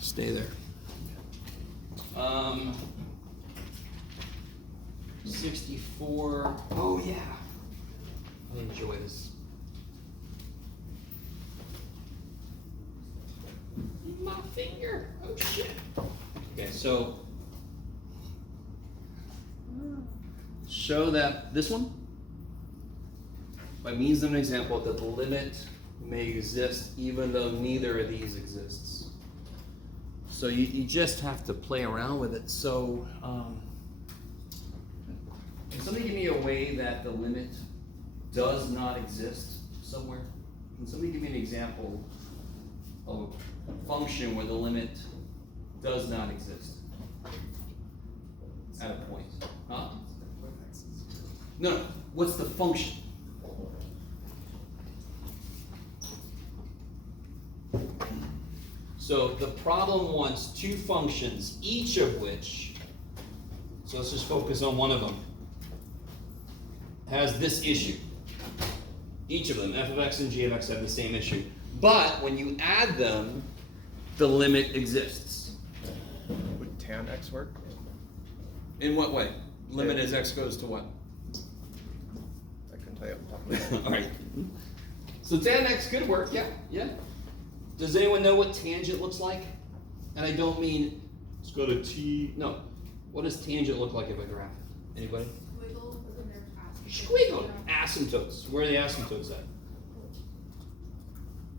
stay there. 64. Oh yeah. I enjoy this. My finger. Oh shit. Okay, so show that this one by means of an example that the limit may exist even though neither of these exists. So you just have to play around with it. So can somebody give me a way that the limit does not exist somewhere? Can somebody give me an example of a function where the limit does not exist at a point? Huh? No, what's the function? So the problem wants two functions, each of which, so let's just focus on one of them, has this issue. Each of them, f of x and g of x, have the same issue. But when you add them, the limit exists. Would tan x work? In what way? Limit as x goes to what? I couldn't tell you off the top of my head. All right. So tan x could work, yeah. Does anyone know what tangent looks like? And I don't mean, Let's go to T. no. What does tangent look like if I graph it? Anybody? Squiggle with an Squiggle. Asymptotes. Where are the asymptotes at?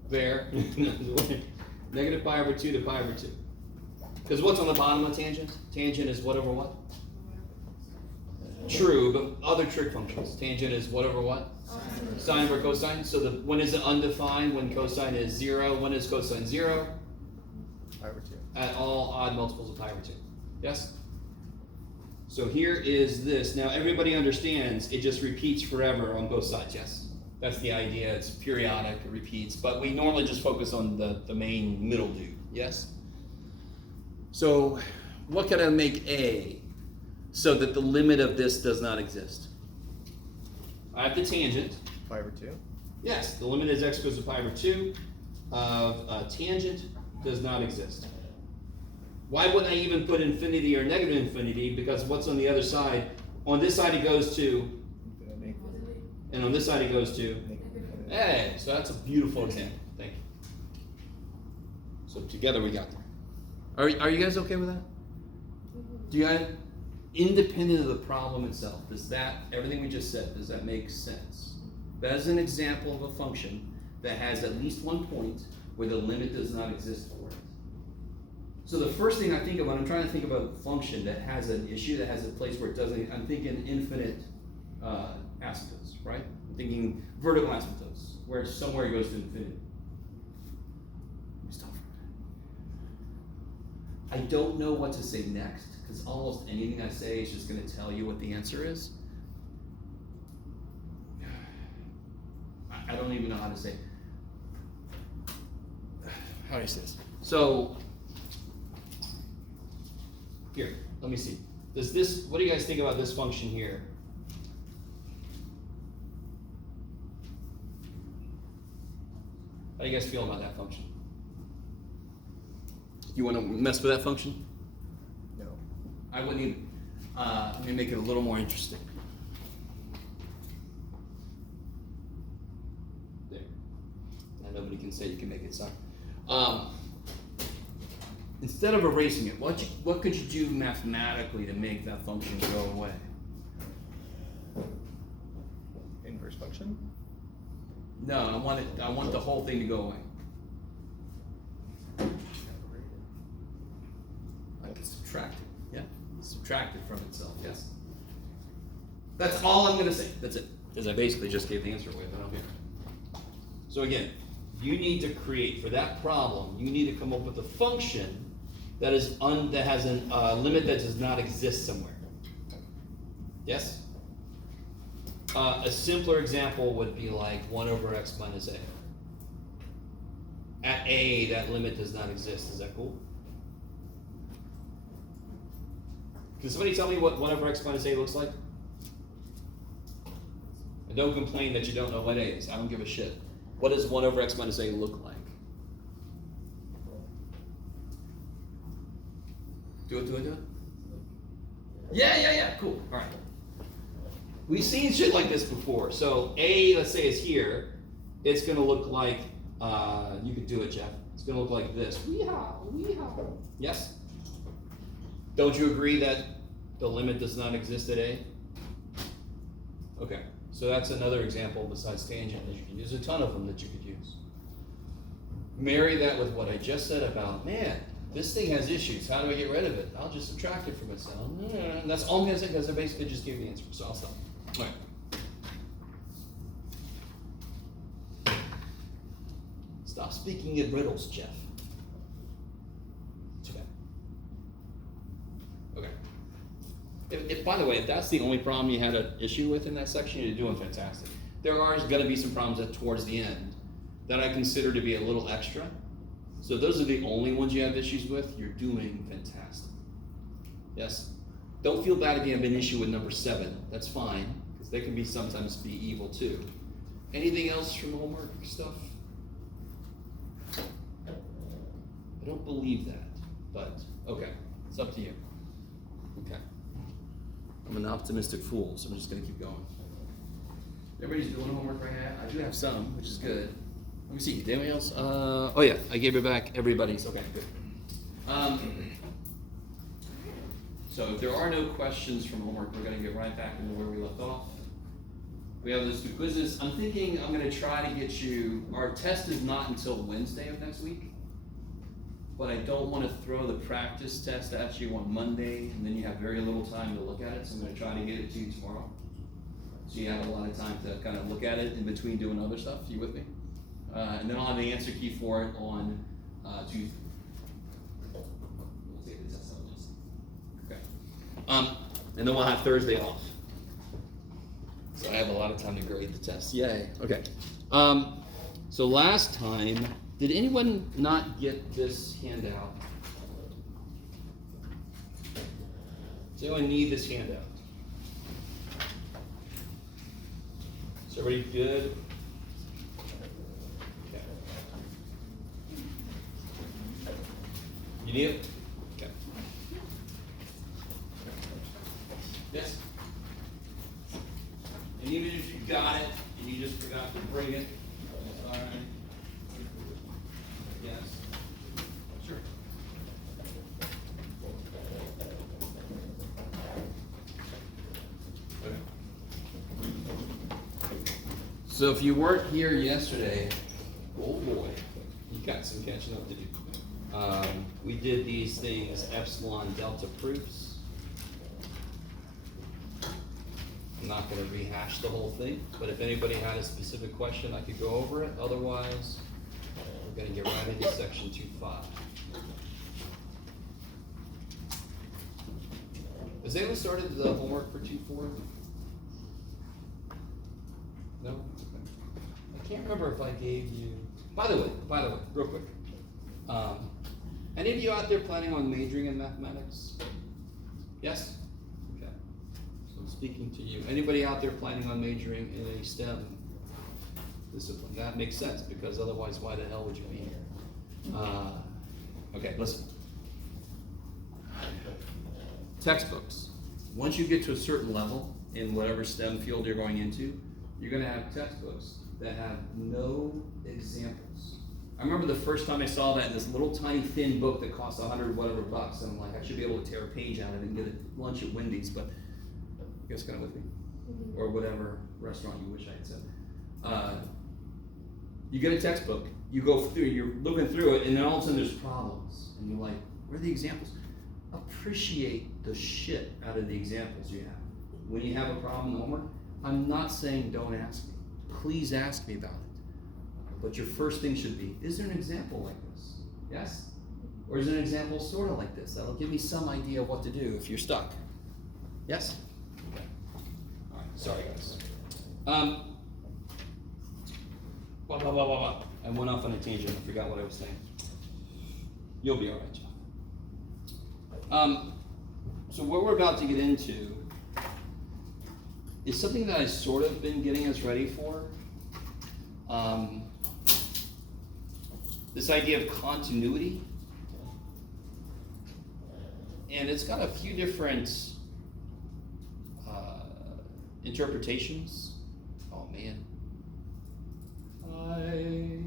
There. Negative pi over 2 to pi over 2. Because what's on the bottom of tangent? Tangent is what over what? True, but other trig functions. Tangent is what over what? Sine over cosine. So when is it undefined? When cosine is 0. When is cosine 0? Pi over 2. At all odd multiples of pi over 2. Yes? So here is this. Now everybody understands it just repeats forever on both sides, yes? That's the idea. It's periodic, it repeats. But we normally just focus on the main middle dude, yes? So what can I make A so that the limit of this does not exist? I have the tangent. Pi over 2. Yes, the limit as x goes to pi over 2 of tangent does not exist. Why wouldn't I even put infinity or negative infinity? Because what's on the other side? On this side it goes to, and on this side it goes to. Hey, so that's a beautiful example. Thank you. So together we got there. Are you guys okay with that? Do you guys, independent of the problem itself, does that, everything we just said, does that make sense? That is an example of a function that has at least one point where the limit does not exist for it. So the first thing I think of when I'm trying to think about a function that has an issue, that has a place where it doesn't, I'm thinking infinite asymptotes, right? I'm thinking vertical asymptotes, where somewhere it goes to infinity. Let me stop for a minute. I don't know what to say next, because almost anything I say is just going to tell you what the answer is. I don't even know how to say. How do I say this? So, here, let me see. Does this, what do you guys think about this function here? How do you guys feel about that function? You want to mess with that function? No. I wouldn't even, let me make it a little more interesting. There. Now nobody can say you can make it suck. Instead of erasing it, what could you do mathematically to make that function go away? Inverse function? No, I want the whole thing to go away. I can subtract it. Yeah, subtract it from itself. Yes. That's all I'm going to say. That's it. Because I basically just gave the answer away, but I'm here. So again, you need to create for that problem. You need to come up with a function that is that has a limit that does not exist somewhere. Yes. A simpler example would be like 1 over x minus a. At a, that limit does not exist. Is that cool? Can somebody tell me what 1 over x minus a looks like? And don't complain that you don't know what a is. I don't give a shit. What does 1 over x minus a look like? Do it. Yeah, cool, all right. We've seen shit like this before. So A, let's say is here, it's gonna look like, you could do it, Jeff. It's gonna look like this. Weehaw. Yes? Don't you agree that the limit does not exist at A? Okay, so that's another example besides tangent that you can use. There's a ton of them that you could use. Marry that with what I just said about, man, this thing has issues. How do I get rid of it? I'll just subtract it from itself. And that's all I'm gonna say because I basically just gave the answer. So I'll stop. All right. Stop speaking in riddles, Jeff. Too bad. Okay. If by the way, if that's the only problem you had an issue with in that section, you're doing fantastic. There are going to be some problems that towards the end that I consider to be a little extra. So those are the only ones you have issues with. You're doing fantastic. Yes. Don't feel bad if you have an issue with number 7. That's fine, because they can be sometimes be evil too. Anything else from homework stuff? I don't believe that, but okay, it's up to you. Okay. I'm an optimistic fool, so I'm just gonna keep going. Everybody's doing homework right now. I do have some, which is good. Let me see, anything else? Oh yeah, I gave it back. Everybody's, okay, good. So if there are no questions from homework, we're gonna get right back into where we left off. We have those 2 quizzes. I'm thinking I'm gonna try to get you, our test is not until Wednesday of next week, but I don't wanna throw the practice test at you on Monday, and then you have very little time to look at it, so I'm gonna try to get it to you tomorrow. So you have a lot of time to kind of look at it in between doing other stuff. You with me? And then I'll have the answer key for it on Tuesday. We'll take the test out of this. Okay. And then we'll have Thursday off. So I have a lot of time to grade the test. Yay. Okay. So last time, did anyone not get this handout? Does anyone need this handout? Is everybody good? Okay. You need it? Okay. Yes? And even if you got it and you just forgot to bring it, all right. Yes. Sure. Okay. So if you weren't here yesterday, oh boy, you got some catching up to do. We did these things, epsilon delta proofs. I'm not going to rehash the whole thing, but if anybody had a specific question, I could go over it. Otherwise, we're going to get right into section 2.5. Has anyone started the homework for 2.4? No? Okay. I can't remember if I gave you, by the way, real quick. Any of you out there planning on majoring in mathematics? Yes? Okay. So I'm speaking to you. Anybody out there planning on majoring in a STEM discipline? That makes sense, because otherwise why the hell would you be here? Okay, listen. Textbooks. Once you get to a certain level in whatever STEM field you're going into, you're gonna have textbooks that have no examples. I remember the first time I saw that in this little tiny thin book that cost $100 whatever bucks, and I'm like, I should be able to tear a page out of it and get a lunch at Wendy's, but you guys kind of with me? Or whatever restaurant you wish I had said. You get a textbook, you go through, you're looking through it, and then all of a sudden there's problems. And you're like, where are the examples? Appreciate the shit out of the examples you have. When you have a problem in homework, I'm not saying don't ask me. Please ask me about it. But your first thing should be, is there an example like this? Yes? Or is there an example sort of like this? That'll give me some idea of what to do if you're stuck. Yes? Okay. All right, sorry guys. I went off on a tangent, I forgot what I was saying. You'll be all right, John. So what we're about to get into is something that I've sort of been getting us ready for. This idea of continuity. and it's got a few different interpretations. Oh man. I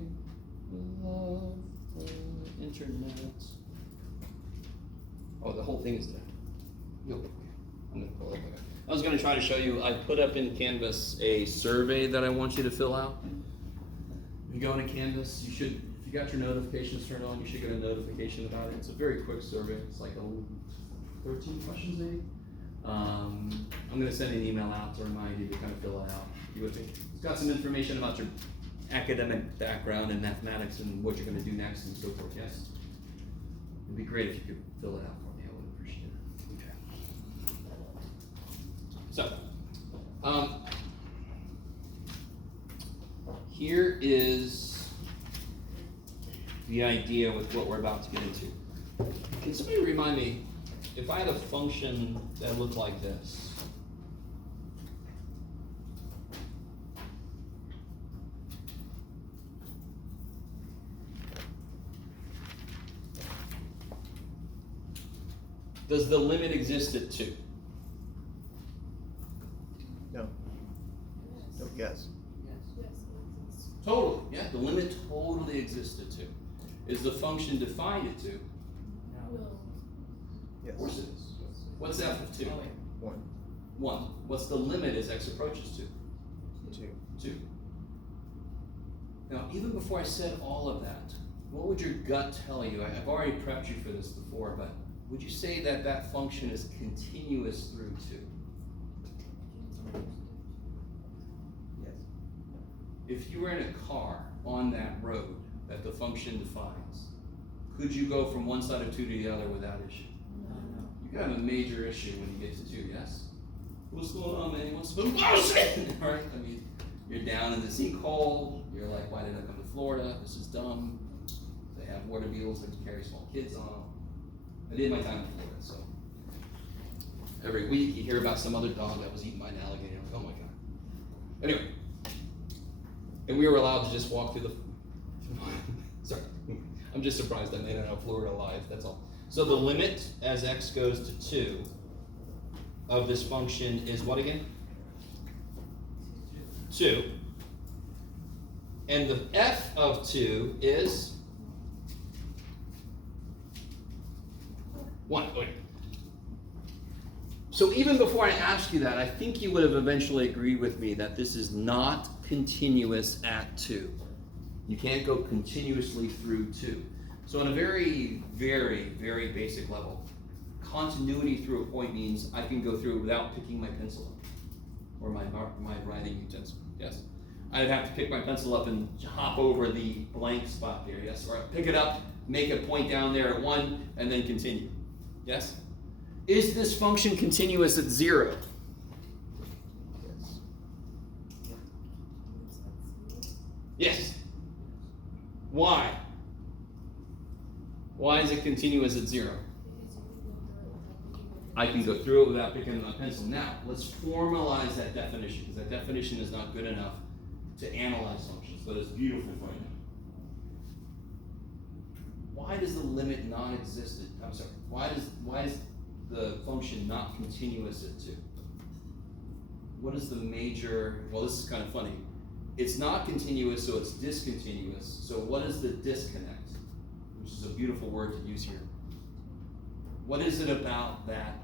love the internet. Oh, the whole thing is there. Yo, I'm gonna pull it up. I was gonna try to show you, I put up in Canvas a survey that I want you to fill out. If you go into Canvas, you should, if you got your notifications turned on, you should get a notification about it. It's a very quick survey. It's like 13 questions maybe. I'm gonna send an email out to remind you to kind of fill it out. You with me? It's got some information about your academic background in mathematics and what you're gonna do next and so forth, yes? It'd be great if you could fill it out for me. I would appreciate it. Okay. So, here is the idea with what we're about to get into. Can somebody remind me, if I had a function that looked like this, does the limit exist at 2? No. Don't guess. Totally, yeah, the limit totally exists at 2. Is the function defined at 2? Yes. Of course it is. What's f of 2? 1, 1. What's the limit as x approaches 2? 2. 2. Now, even before I said all of that, what would your gut tell you? I've already prepped you for this before, but would you say that that function is continuous through 2? Yes. If you were in a car on that road that the function defines, could you go from one side of 2 to the other without issue? No. You have a major issue when you get to 2, yes? What's going on, man? He wants to go, oh shit! Right? I mean, you're down in the sinkhole, you're like, why did I come to Florida? This is dumb. They have water beetles that carry small kids on them. I did my time in Florida, so. Every week you hear about some other dog that was eaten by an alligator. Oh my God. Anyway. And we were allowed to just walk through the, sorry. I'm just surprised I made it out of Florida alive, that's all. So the limit as x goes to 2 of this function is what again? 2. And the f of 2 is 1. Okay. So even before I ask you that, I think you would have eventually agreed with me that this is not continuous at 2. You can't go continuously through 2. So on a very, very, very basic level, continuity through a point means I can go through without picking my pencil up or my writing utensil, yes? I'd have to pick my pencil up and hop over the blank spot there, yes? Or pick it up, make a point down there at 1, and then continue, yes? Is this function continuous at 0? Yes. Why? Why is it continuous at 0? I can go through it without picking up my pencil. Now, let's formalize that definition, because that definition is not good enough to analyze functions, but it's beautiful for you. Why does the limit not exist at, I'm sorry, why is the function not continuous at 2? What is the major, well, this is kind of funny. It's not continuous, so it's discontinuous. So what is the disconnect? Which is a beautiful word to use here. What is it about that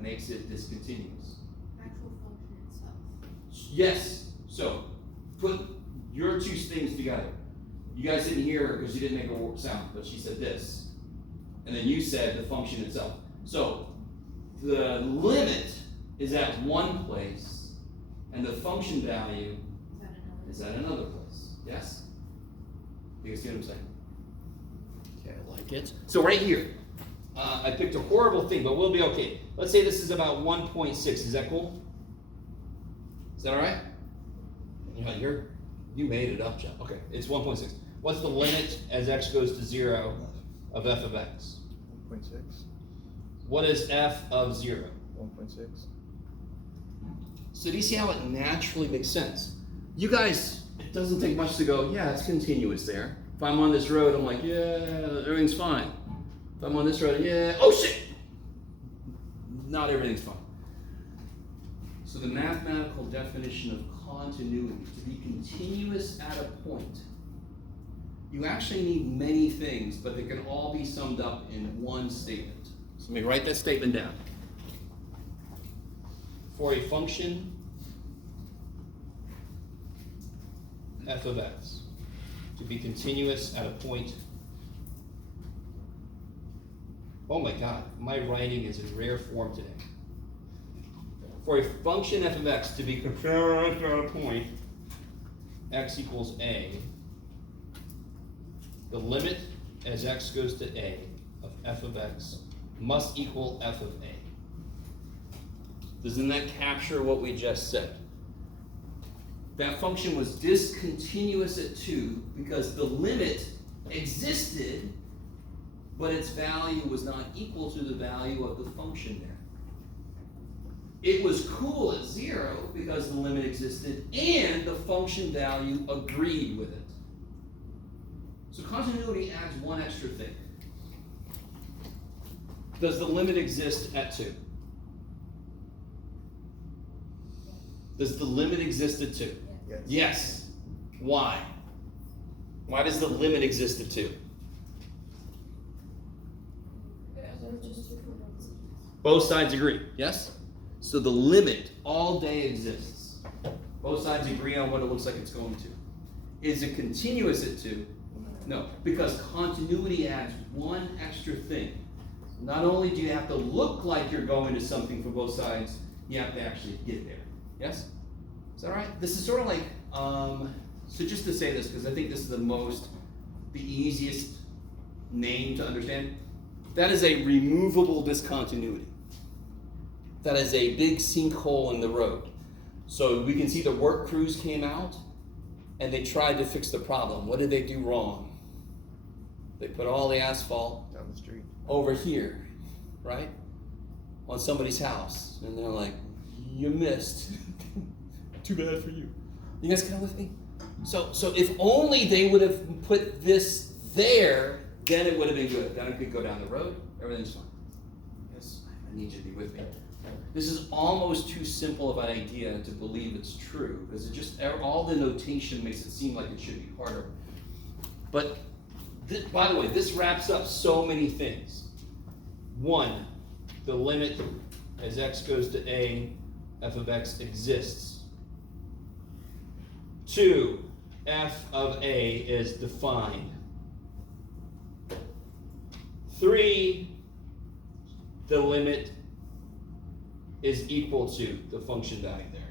makes it discontinuous? Actual function itself. Yes. So put your two things together. You guys didn't hear her because you didn't make a sound, but she said this. And then you said the function itself. So the limit is at one place, and the function value is at another place. Yes? You guys see what I'm saying? Okay, I like it. So right here, I picked a horrible thing, but we'll be okay. Let's say this is about 1.6. Is that cool? Is that all right? Yeah, you made it up, Jeff. Okay, it's 1.6. What's the limit as x goes to 0 of f of x? 1.6. What is f of 0? 1.6. So do you see how it naturally makes sense? You guys, it doesn't take much to go, yeah, it's continuous there. If I'm on this road, I'm like, yeah, everything's fine. If I'm on this road, yeah, oh shit! not everything's fine. So the mathematical definition of continuity, to be continuous at a point, you actually need many things, but they can all be summed up in one statement. So let me write that statement down. For a function f of x to be continuous at a point. Oh my God, my writing is in rare form today. For a function f of x to be continuous at a point x equals a, the limit as x goes to a of f of x must equal f of a. Doesn't that capture what we just said? That function was discontinuous at 2 because the limit existed, but its value was not equal to the value of the function there. It was cool at 0 because the limit existed and the function value agreed with it. So continuity adds one extra thing. Does the limit exist at 2? Does the limit exist at 2? Yes. Yes. Why? Why does the limit exist at 2? Both sides agree, yes? So the limit all day exists. Both sides agree on what it looks like it's going to. Is it continuous at 2? No, because continuity adds one extra thing. Not only do you have to look like you're going to something for both sides, you have to actually get there. Yes? Is that right? This is sort of like, so just to say this, because I think this is the easiest name to understand. That is a removable discontinuity. That is a big sinkhole in the road. So we can see the work crews came out and they tried to fix the problem. What did they do wrong? They put all the asphalt Down the street. over here, right? On somebody's house. And they're like, you missed. Too bad for you. You guys kind of with me? So if only they would have put this there, then it would have been good. Then it could go down the road. Everything's fine. Yes, I need you to be with me. This is almost too simple of an idea to believe it's true, because it just, all the notation makes it seem like it should be harder. But, by the way, this wraps up so many things. 1, the limit as x goes to a, f of x exists. 2, f of a is defined. 3, the limit is equal to the function value there.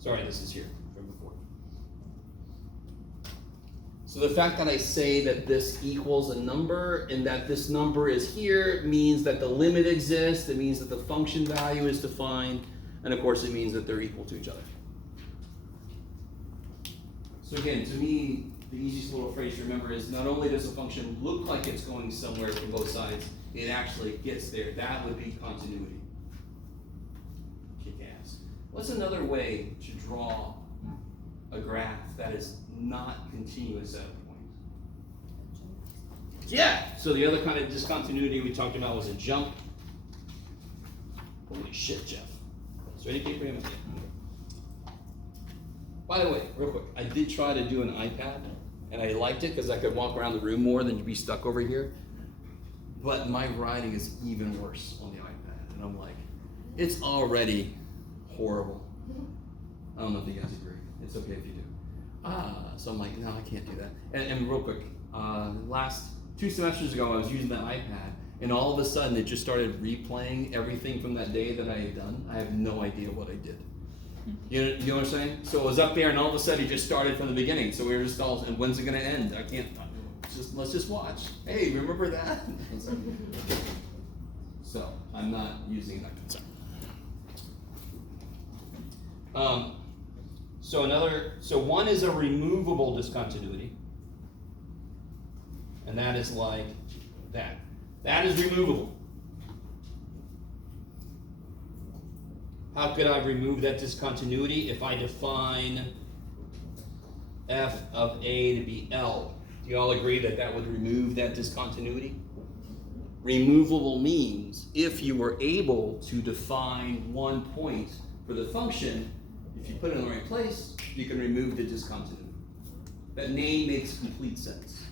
Sorry, this is here from before. So the fact that I say that this equals a number and that this number is here means that the limit exists, it means that the function value is defined, and of course it means that they're equal to each other. So again, to me, the easiest little phrase to remember is not only does a function look like it's going somewhere from both sides, it actually gets there. That would be continuity. Kick ass. What's another way to draw a graph that is not continuous at a point? Yeah, so the other kind of discontinuity we talked about was a jump. Holy shit, Jeff. Is there any paper in there? By the way, real quick, I did try to do an iPad, and I liked it because I could walk around the room more than to be stuck over here. But my writing is even worse on the iPad, and I'm like, it's already horrible. I don't know if you guys agree. It's okay if you do. So I'm like, no, I can't do that. And real quick, last 2 semesters ago, I was using the iPad, and all of a sudden it just started replaying everything from that day that I had done. I have no idea what I did. You know what I'm saying? So it was up there, and all of a sudden it just started from the beginning. So we were just all, and when's it going to end? I can't. Let's just watch. Hey, remember that? So I'm not using that concern. So one is a removable discontinuity, and that is like that. That is removable. How could I remove that discontinuity? If I define f of a to be L. Do you all agree that that would remove that discontinuity? Removable means if you were able to define one point for the function, if you put it in the right place, you can remove the discontinuity. That name makes complete sense.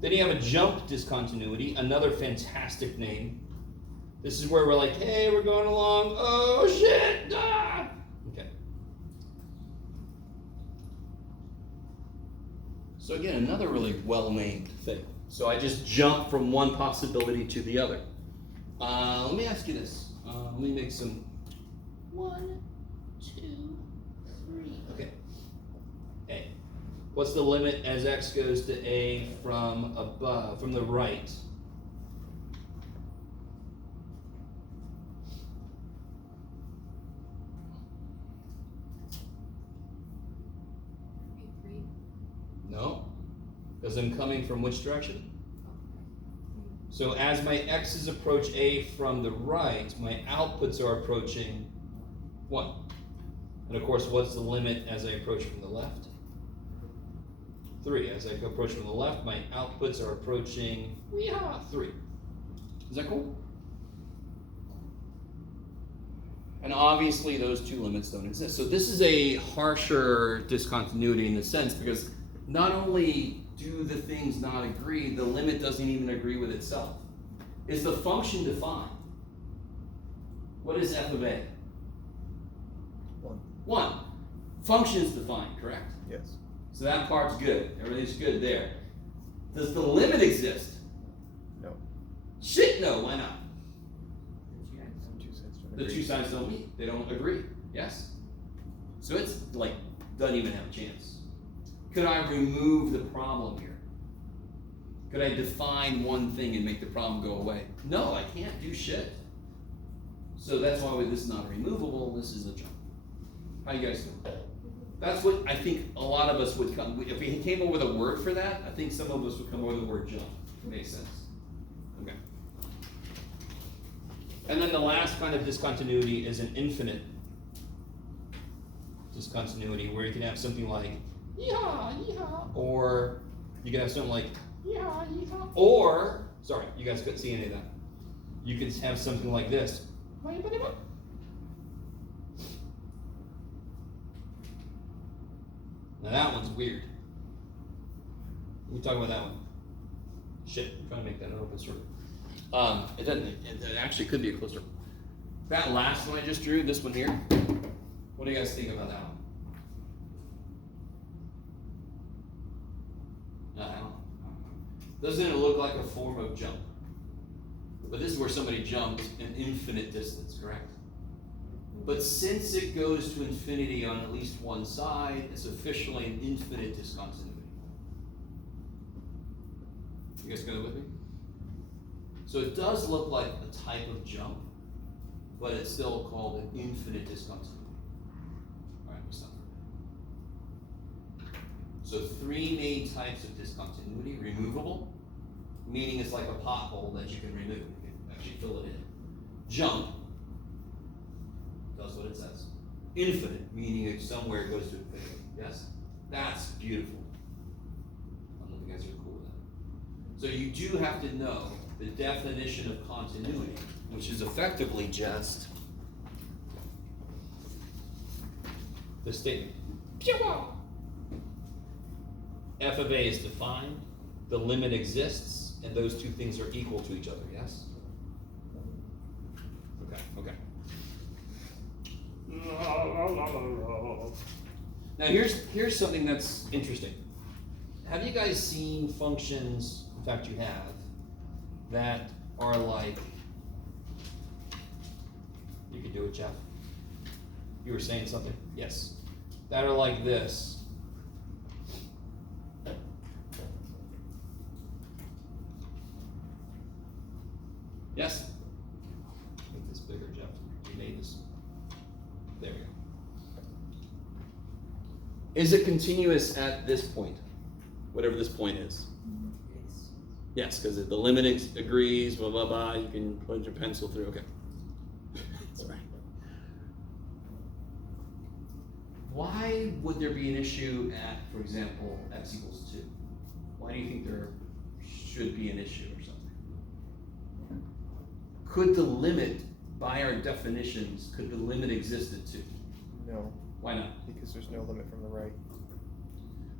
Then you have a jump discontinuity, another fantastic name. This is where we're like, hey, we're going along, oh shit, ah! Okay. So again, another really well-named thing. So I just jump from one possibility to the other. Let me ask you this. Let me make some. 1, 2, 3. Okay. A. What's the limit as x goes to A from above, from the right? Three. No. Because I'm coming from which direction? So as my x's approach A from the right, my outputs are approaching 1. And of course, what's the limit as I approach from the left? 3. As I approach from the left, my outputs are approaching 3. Is that cool? And obviously those two limits don't exist. So this is a harsher discontinuity in the sense because not only do the things not agree, the limit doesn't even agree with itself. Is the function defined? What is f of a? 1. 1. Function is defined, correct? Yes. So that part's good. Everything's good there. Does the limit exist? No. Shit, no. Why not? Two sides don't The agree. two sides don't meet. They don't agree. Yes? So it's like, doesn't even have a chance. Could I remove the problem here? Could I define one thing and make the problem go away? No, I can't do shit. So that's why this is not removable, this is a jump. How you guys doing? That's what I think a lot of us would come, if we came up with a word for that, I think some of us would come up with the word jump. Makes sense. Okay. And then the last kind of discontinuity is an infinite discontinuity where you can have something like yeehaw, yeehaw, or you can have something like yeehaw, yeehaw, or, sorry, you guys couldn't see any of that. You could have something like this. Now that one's weird. We talk about that one. Shit, I'm trying to make that an open circle. It doesn't. It actually could be a closer. That last one I just drew, this one here. What do you guys think about that one? I don't know. Doesn't it look like a form of jump? But this is where somebody jumped an infinite distance, correct? But since it goes to infinity on at least one side, it's officially an infinite discontinuity. You guys go with me? So it does look like a type of jump, but it's still called an infinite discontinuity. All right, we'll stop for now. So 3 main types of discontinuity: removable, meaning it's like a pothole that you can remove. You can actually fill it in. Jump does what it says. Infinite, meaning it's somewhere it goes to infinity. Yes? That's beautiful. I don't know if you guys are cool with that. So you do have to know the definition of continuity, which is effectively just the statement. F of A is defined, the limit exists, and those two things are equal to each other, yes? Okay. Now here's something that's interesting. Have you guys seen functions, in fact you have, that are like, you could do it, Jeff. You were saying something? Yes. That are like this. Yes? Make this bigger, Jeff. You made this. There we go. Is it continuous at this point? Whatever this point is. Yes, because the limit agrees, blah, blah, blah. You can put your pencil through. Okay. That's right. Why would there be an issue at, for example, x equals 2? Why do you think there should be an issue or something? Could the limit, by our definitions, could the limit exist at 2? No, Why not? because there's no limit from the right.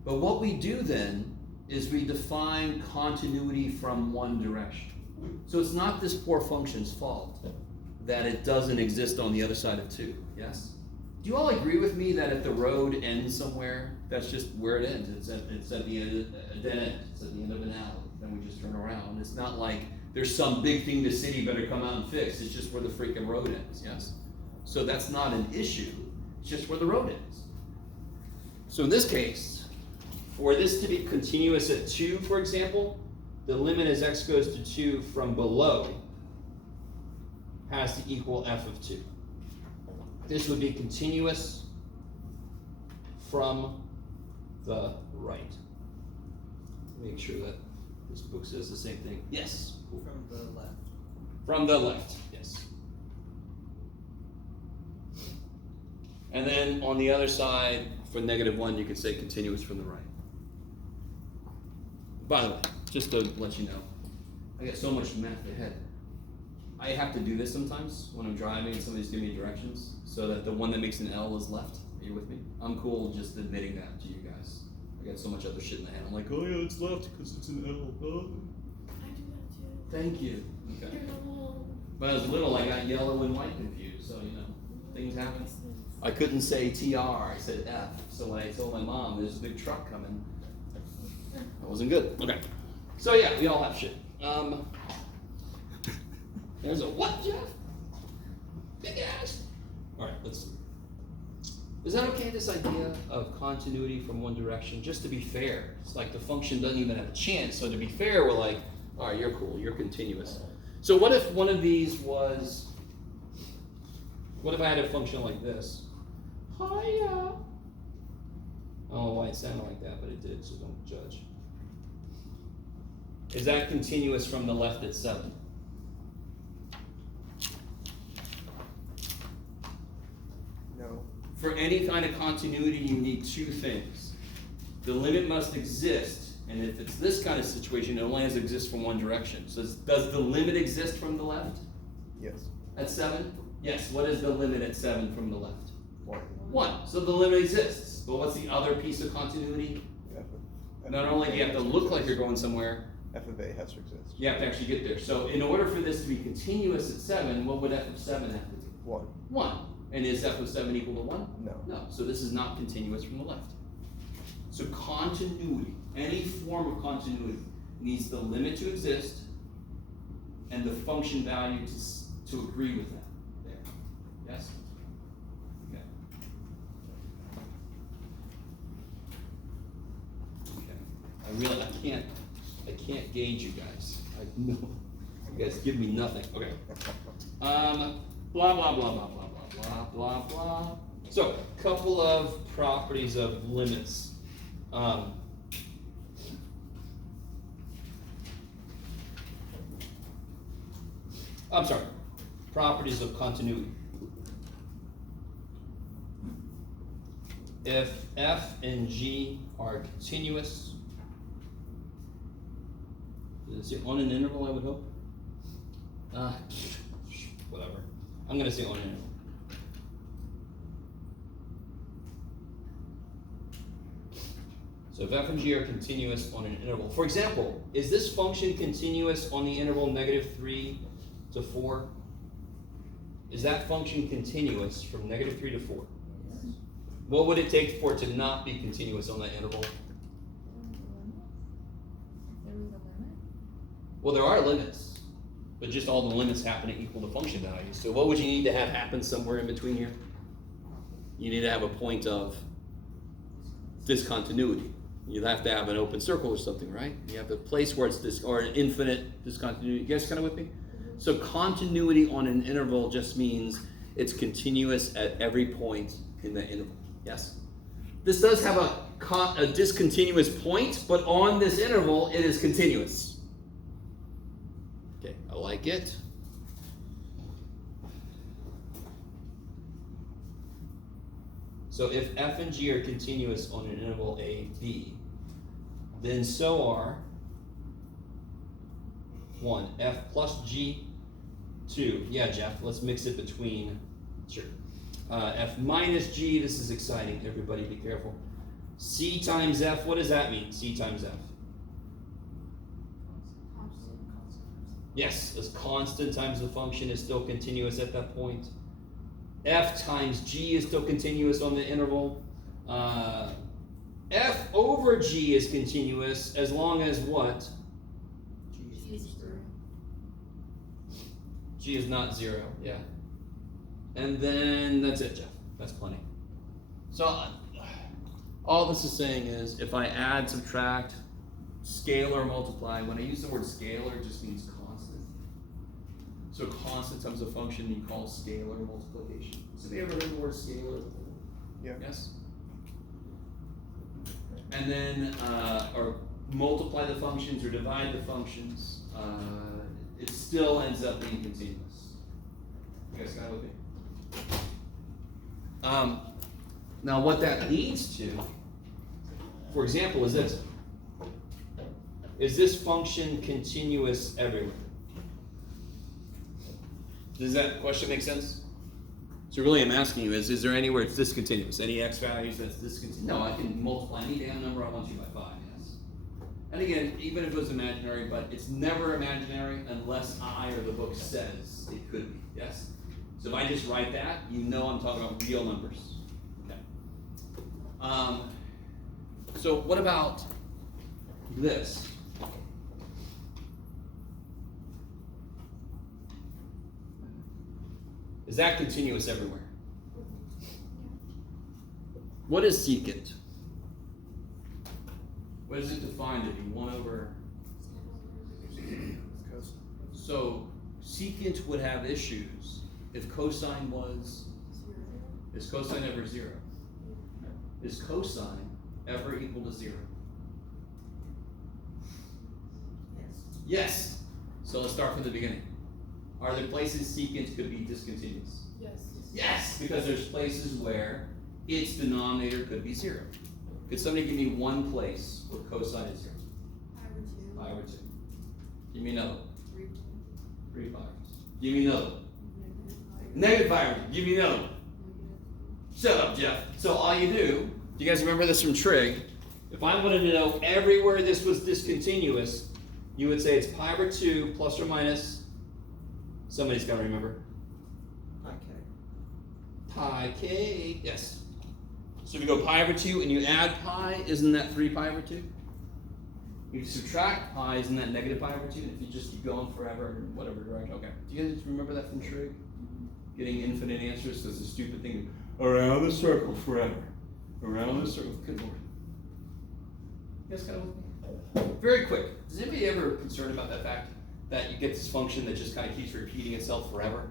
But what we do then is we define continuity from one direction. So it's not this poor function's fault that it doesn't exist on the other side of 2, yes? Do you all agree with me that if the road ends somewhere, that's just where it ends? It's at the end, a dead end, it's at the end of an alley, then we just turn around. It's not like there's some big thing the city better come out and fix, it's just where the freaking road ends, yes? So that's not an issue, it's just where the road ends. So in this case, for this to be continuous at 2, for example, the limit as x goes to 2 from below has to equal f of 2. This would be continuous from the right. Make sure that this book says the same thing. Yes? From the left. From the left, yes. And then on the other side, for -1, you can say continuous from the right. By the way, just to let you know, I get so much math ahead. I have to do this sometimes when I'm driving and somebody's giving me directions, so that the one that makes an L is left. Are you with me? I'm cool just admitting that to you guys. I got so much other shit in the head. I'm like, oh yeah, it's left because it's an L. Oh. I do that too. Thank you. Okay. You're not alone. When I was little, I got yellow and white confused, so you know, things happen. I couldn't say TR, I said F. So when I told my mom there's a big truck coming, that wasn't good. Okay. So yeah, we all have shit. There's a what, Jeff? Big ass. All right, let's see. Is that okay, this idea of continuity from one direction? Just to be fair, it's like the function doesn't even have a chance. So to be fair, we're like, all right, you're cool, you're continuous. So what if one of these was, what if I had a function like this? Hiya. I don't know why it sounded like that, but it did, so don't judge. Is that continuous from the left at 7? No. For any kind of continuity, you need 2 things. The limit must exist, and if it's this kind of situation, it only has to exist from one direction. So does the limit exist from the left Yes. at 7? Yes. What is the limit at 7 from the left? 1. 1. So the limit exists. But what's the other piece of continuity? Not only do you have to look like you're going somewhere, f of a has to exist. you have to actually get there. So in order for this to be continuous at 7, what would f of 7 have to be? 1. 1. And is f of 7 equal to 1? No. No. So this is not continuous from the left. So continuity, any form of continuity, needs the limit to exist and the function value to agree with that. There. Yes? Okay. Okay. I can't gauge you guys. You guys give me nothing. Okay. Blah, blah, blah, blah, blah, blah, blah, blah, blah. So, couple of properties of limits. I'm sorry, properties of continuity. If f and g are continuous, does it say on an interval, I would hope? Whatever. I'm gonna say on an interval. So if f and g are continuous on an interval, for example, is this function continuous on the interval -3 to 4? Is that function continuous from -3 to 4? What would it take for it to not be continuous on that interval? There was a limit? Well, there are limits, but just all the limits happen to equal the function value. So what would you need to have happen somewhere in between here? You need to have a point of discontinuity. You'd have to have an open circle or something, right? You have a place where it's or an infinite discontinuity. You guys kind of with me? So continuity on an interval just means it's continuous at every point in the interval. Yes? This does have a discontinuous point, but on this interval, it is continuous. Okay, I like it. So if f and g are continuous on an interval a, b, then so are 1, f plus g, 2. Yeah, Jeff, let's mix it between, sure. F minus g, this is exciting, everybody be careful. C times f, what does that mean, C times f? Yes, as constant times the function is still continuous at that point. F times g is still continuous on the interval. F over g is continuous as long as what? G is not 0, yeah. And then that's it, Jeff. That's plenty. So all this is saying is if I add, subtract, scalar, multiply, when I use the word scalar, it just means constant. So constant times a function you call scalar multiplication. So have you ever heard the word scalar before? Yeah. Yes? And then, or multiply the functions or divide the functions, it still ends up being continuous. You guys got it with me? Now what that leads to, for example, is this. Is this function continuous everywhere? Does that question make sense? So really I'm asking you is there anywhere it's discontinuous? Any x values that's discontinuous? No, I can multiply any damn number I want to by 5, yes. And again, even if it was imaginary, but it's never imaginary unless I or the book says it could be, yes? So if I just write that, you know I'm talking about real numbers. Okay. So what about this? Is that continuous everywhere? What is secant? What is it defined to be? 1 over. So secant would have issues if cosine was. Is cosine ever 0? Is cosine ever equal to 0? Yes. So let's start from the beginning. Are there places secant could be discontinuous? Yes. Yes, because there's places where its denominator could be 0. Could somebody give me one place where cosine is 0? Pi over 2. Give me another. 3 pi. Give me another. Negative pi over 2. Give me another. Shut up, Jeff. So all you do you guys remember this from trig? If I wanted to know everywhere this was discontinuous, you would say it's pi over 2 plus or minus. Somebody's got to remember. Pi k, yes. So if you go pi over 2 and you add pi, isn't that 3 pi over 2? You subtract pi, isn't that negative pi over 2? If you just keep going forever in whatever direction. Okay. Do you guys remember that from trig? Getting infinite answers is a stupid thing. Around the circle forever. Around the circle. Good lord. You guys got it with me? Very quick. Is anybody ever concerned about that fact that you get this function that just kind of keeps repeating itself forever?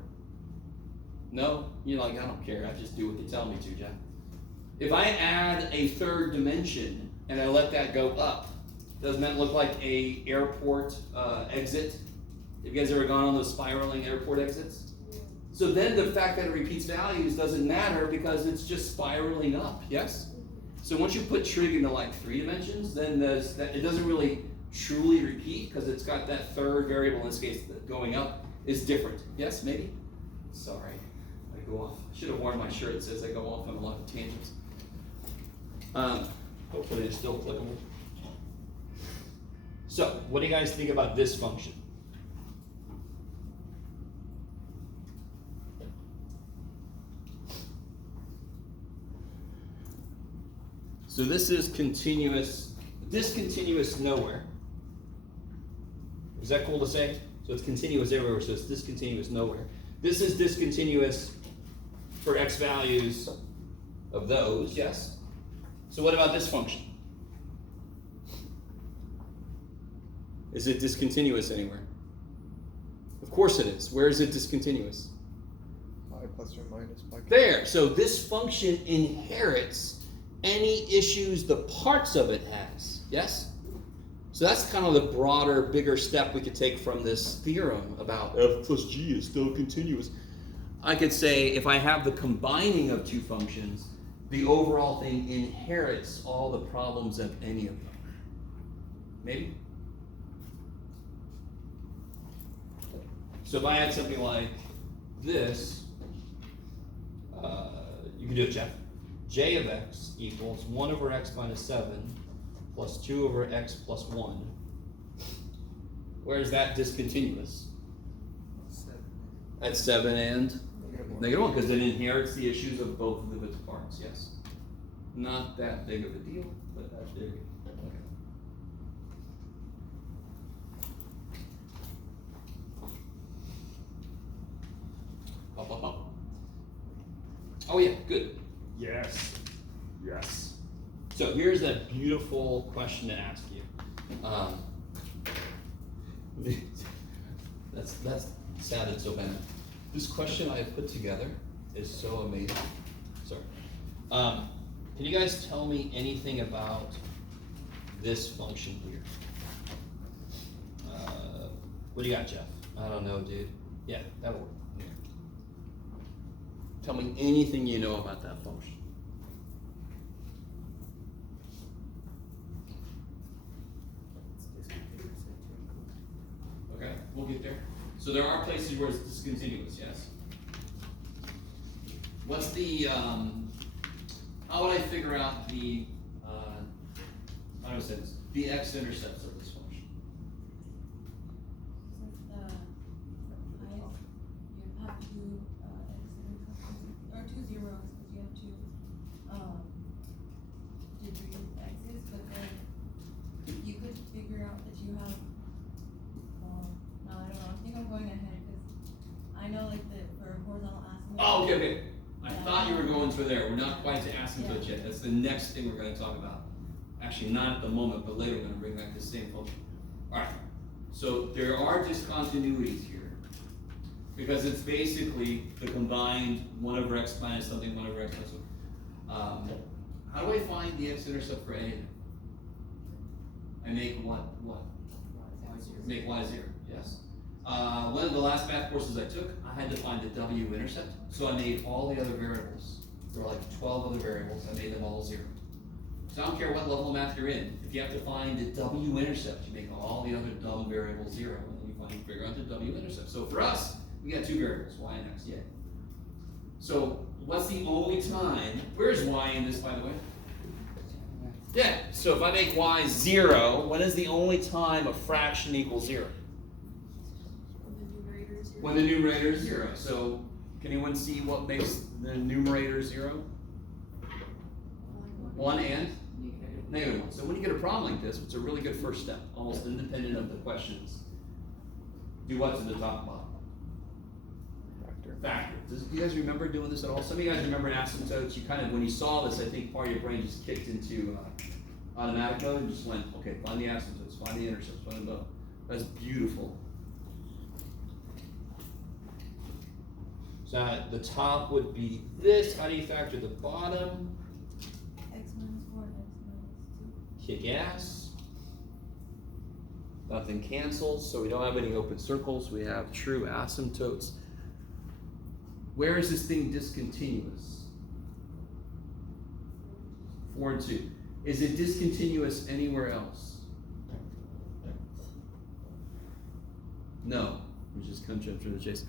No? You're like, I don't care. I just do what they tell me to, Jeff. If I add a third dimension and I let that go up, doesn't that look like a airport exit? Have you guys ever gone on those spiraling airport exits? So then the fact that it repeats values doesn't matter because it's just spiraling up, yes? So once you put trig into like 3 dimensions, then it doesn't really truly repeat because it's got that third variable, in this case going up, is different. Yes, maybe? Sorry, I go off. I should have worn my shirt that says I go off on a lot of tangents. Hopefully it's still applicable. So, what do you guys think about this function? So this is continuous, discontinuous nowhere. Is that cool to say? So it's continuous everywhere, so it's discontinuous nowhere. This is discontinuous for x values of those, yes? So what about this function? Is it discontinuous anywhere? Of course it is. Where is it discontinuous? Pi plus or minus pi. There. So this function inherits any issues the parts of it has. Yes? So that's kind of the broader, bigger step we could take from this theorem about f plus g is still continuous. I could say if I have the combining of two functions, the overall thing inherits all the problems of any of them. Maybe? So if I had something like this, you can do it, Jeff. J of x equals 1 over x minus 7 plus 2 over x plus 1. Where is that discontinuous? 7. At 7 and -1. -1, because it inherits the issues of both of its parts, yes. Not that big of a deal, but that's big. Okay. Up, up, up. Oh yeah, good. Yes. Yes. So here's a beautiful question to ask you. That's sounded so bad. This question I have put together is so amazing. Sorry. Can you guys tell me anything about this function here? What do you got, Jeff? I don't know, dude. Yeah, that'll work. Yeah. Tell me anything you know about that function. Okay, we'll get there. So there are places where it's discontinuous, yes? What's the, how would I figure out the, I don't know, the x-intercepts of this function? Since you have two or 2 zeros, because you have two degree x's, but then you could figure out that you have, no, I don't know, I think I'm going ahead, because I know like for horizontal asymptote. Oh, okay, okay. I thought you were going through there. We're not quite to asymptotes yet. That's the next thing we're gonna talk about. Actually, not at the moment, but later we're gonna bring back the same function. All right, so there are discontinuities here, because it's basically the combined 1 over x minus something, 1 over x minus something. How do I find the x-intercept for any of them? I make what? Make y 0, yes. One of the last math courses I took, I had to find the w-intercept, so I made all the other variables. There were like 12 other variables, I made them all 0. So I don't care what level of math you're in, if you have to find the w-intercept, you make all the other dumb variables 0, and then you figure out the w-intercept. So for us, we got 2 variables, y and x, yay. So what's the only time, where's y in this, by the way? Yeah, so if I make y 0, when is the only time a fraction equals 0? When the numerator is 0. So can anyone see what makes the numerator 0? 1 and -1. So when you get a problem like this, it's a really good first step, almost independent of the questions. Do what's in the top and bottom? Factor. Do you guys remember doing this at all? Some of you guys remember in asymptotes, you kind of, when you saw this, I think part of your brain just kicked into automatic mode and just went, okay, find the asymptotes, find the intercepts, find them both. That's beautiful. So the top would be this. How do you factor the bottom? X minus 4 and x minus 2. Kick ass. Nothing cancels, so we don't have any open circles. We have true asymptotes. Where is this thing discontinuous? 4 and 2. Is it discontinuous anywhere else? No. We just come to the chase.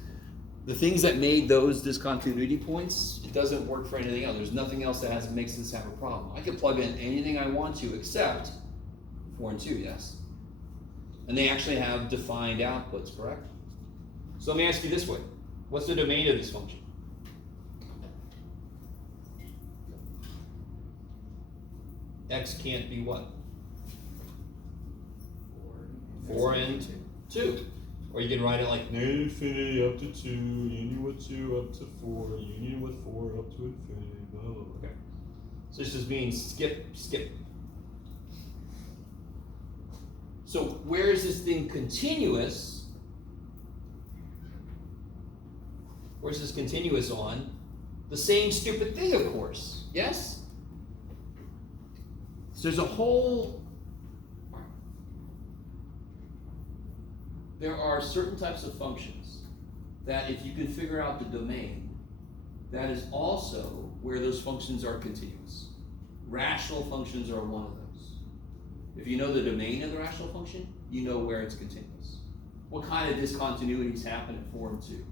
The things that made those discontinuity points, it doesn't work for anything else. There's nothing else that makes this have a problem. I can plug in anything I want to except 4 and 2, yes? And they actually have defined outputs, correct? So let me ask you this way. What's the domain of this function? X can't be what? 4 and 2. Or you can write it like negative infinity up to 2, union with 2 up to 4, union with 4 up to infinity, blah, blah, blah. Okay. So this just means skip. So where is this thing continuous? Where's this continuous on? The same stupid thing, of course. Yes? So there's a whole... There are certain types of functions that if you can figure out the domain, that is also where those functions are continuous. Rational functions are one of those. If you know the domain of the rational function, you know where it's continuous. What kind of discontinuities happen at 4 and 2?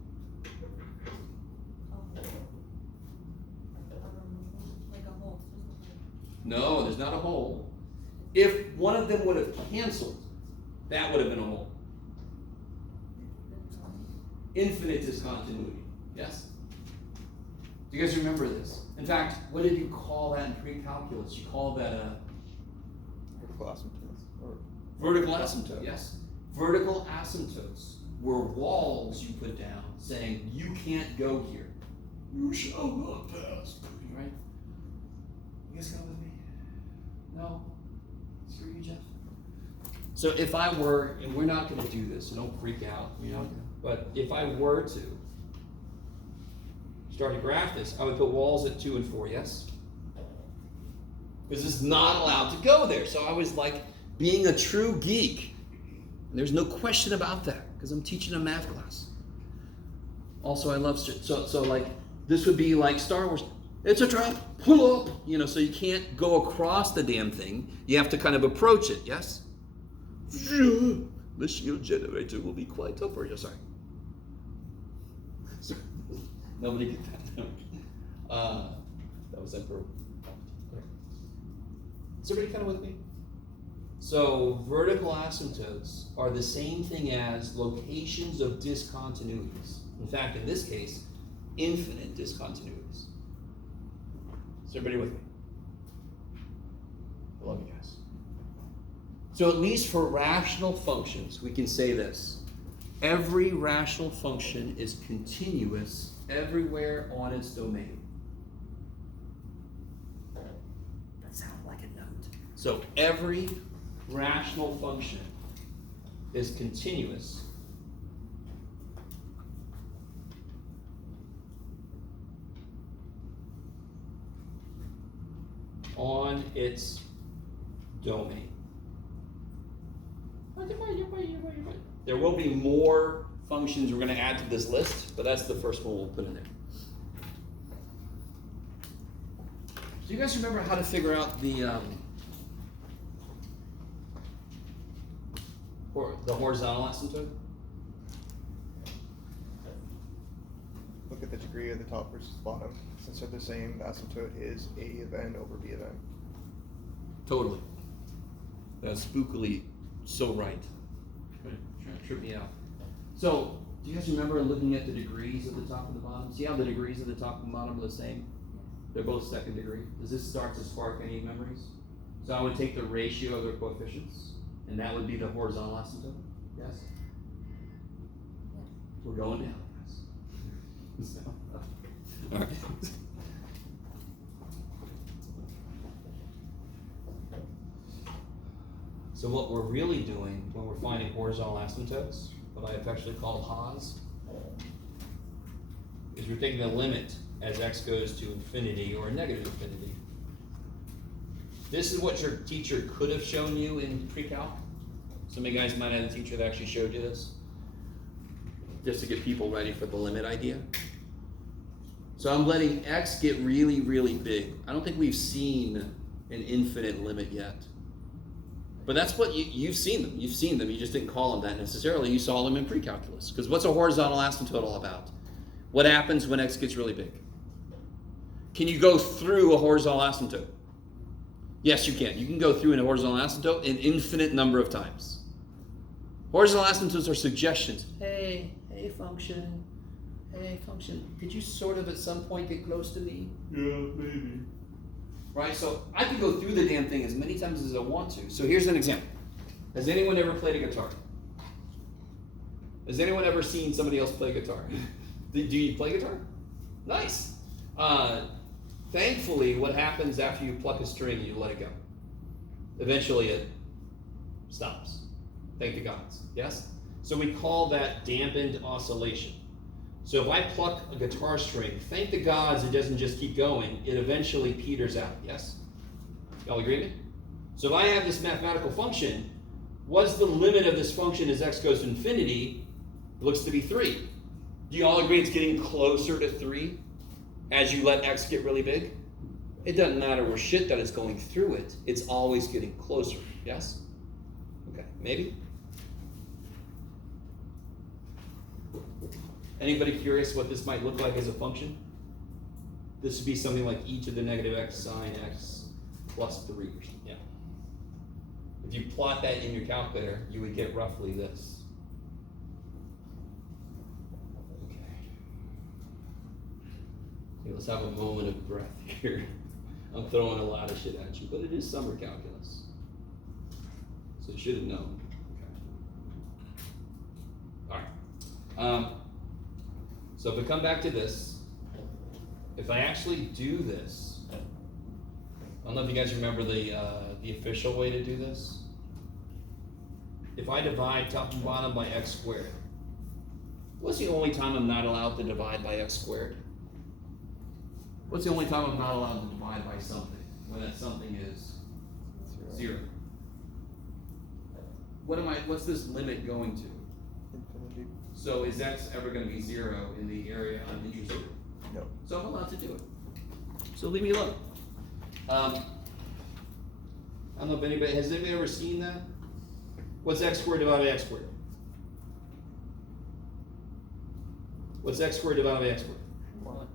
Like a hole. No, there's not a hole. If one of them would have canceled, that would have been a hole. Infinite discontinuity. Yes? Do you guys remember this? In fact, what did you call that in pre-calculus? You called that a Vertical asymptotes. Or vertical asymptote. Yes? Vertical asymptotes were walls you put down saying, you can't go here. You shall not pass. Right? You guys got with me? No? Screw you, Jeff. So if I were, and we're not going to do this, so don't freak out, but if I were to start to graph this, I would put walls at 2 and 4, yes? Because it's not allowed to go there. So I was like being a true geek. And there's no question about that, because I'm teaching a math class. Also, I love, so like, this would be like Star Wars. It's a trap, pull up, so you can't go across the damn thing. You have to kind of approach it, yes? The shield generator will be quite over you, sorry. Nobody get that. That was Emperor. Is everybody kind of with me? So vertical asymptotes are the same thing as locations of discontinuities. In fact, in this case, infinite discontinuities. Is everybody with me? I love you guys. So at least for rational functions, we can say this. Every rational function is continuous everywhere on its domain. That sounds like a note. So every rational function is continuous on its domain. There will be more functions we're going to add to this list, but that's the first one we'll put in there. Do you guys remember how to figure out the horizontal asymptote? look at the degree of the top versus bottom. Since they're the same, the asymptote is A of n over B of n. Totally. That's spookily so right. Trying to trip me out. So, do you guys remember looking at the degrees of the top and the bottom? See how the degrees of the top and bottom are the same? They're both second degree. Does this start to spark any memories? So I would take the ratio of their coefficients, and that would be the horizontal asymptote. Yes? We're going down, guys. So, all right. So what we're really doing when we're finding horizontal asymptotes, what I affectionately call HOS, is we're taking the limit as x goes to infinity or negative infinity. This is what your teacher could have shown you in pre-calc. Some of you guys might have a teacher that actually showed you this, just to get people ready for the limit idea. So I'm letting x get really, really big. I don't think we've seen an infinite limit yet. But that's what you've seen them. You've seen them. You just didn't call them that necessarily. You saw them in pre-calculus. Because what's a horizontal asymptote all about? What happens when x gets really big? Can you go through a horizontal asymptote? Yes, you can. You can go through a horizontal asymptote an infinite number of times. Horizontal asymptotes are suggestions. Hey function. Hey function. Could you sort of at some point get close to me? Yeah, maybe. Right, so I can go through the damn thing as many times as I want to. So here's an example. Has anyone ever played a guitar? Has anyone ever seen somebody else play guitar? Do you play guitar? Nice. Thankfully, what happens after you pluck a string and you let it go? Eventually it stops. Thank the gods. Yes? So we call that dampened oscillation. So if I pluck a guitar string, thank the gods it doesn't just keep going, it eventually peters out, yes? Y'all agree with me? So if I have this mathematical function, what's the limit of this function as x goes to infinity? It looks to be 3. Do you all agree it's getting closer to 3 as you let x get really big? it doesn't matter where shit that is going through it, it's always getting closer, yes? Okay, maybe? Anybody curious what this might look like as a function? This would be something like e to the negative x sine x plus 3 or something, yeah. If you plot that in your calculator, you would get roughly this. Okay, let's have a moment of breath here. I'm throwing a lot of shit at you, but it is summer calculus. So you should have known. Okay. All right. So if we come back to this, if I actually do this, I don't know if you guys remember the official way to do this. If I divide top and bottom by x squared, what's the only time I'm not allowed to divide by x squared? What's the only time I'm not allowed to divide by something, when that something is 0? What's this limit going to? Infinity. So is x ever going to be 0 in the area I'm interested in? No. So I'm allowed to do it. So leave me alone. I don't know if has anybody ever seen that? What's x squared divided by x squared? What's x squared divided by x squared?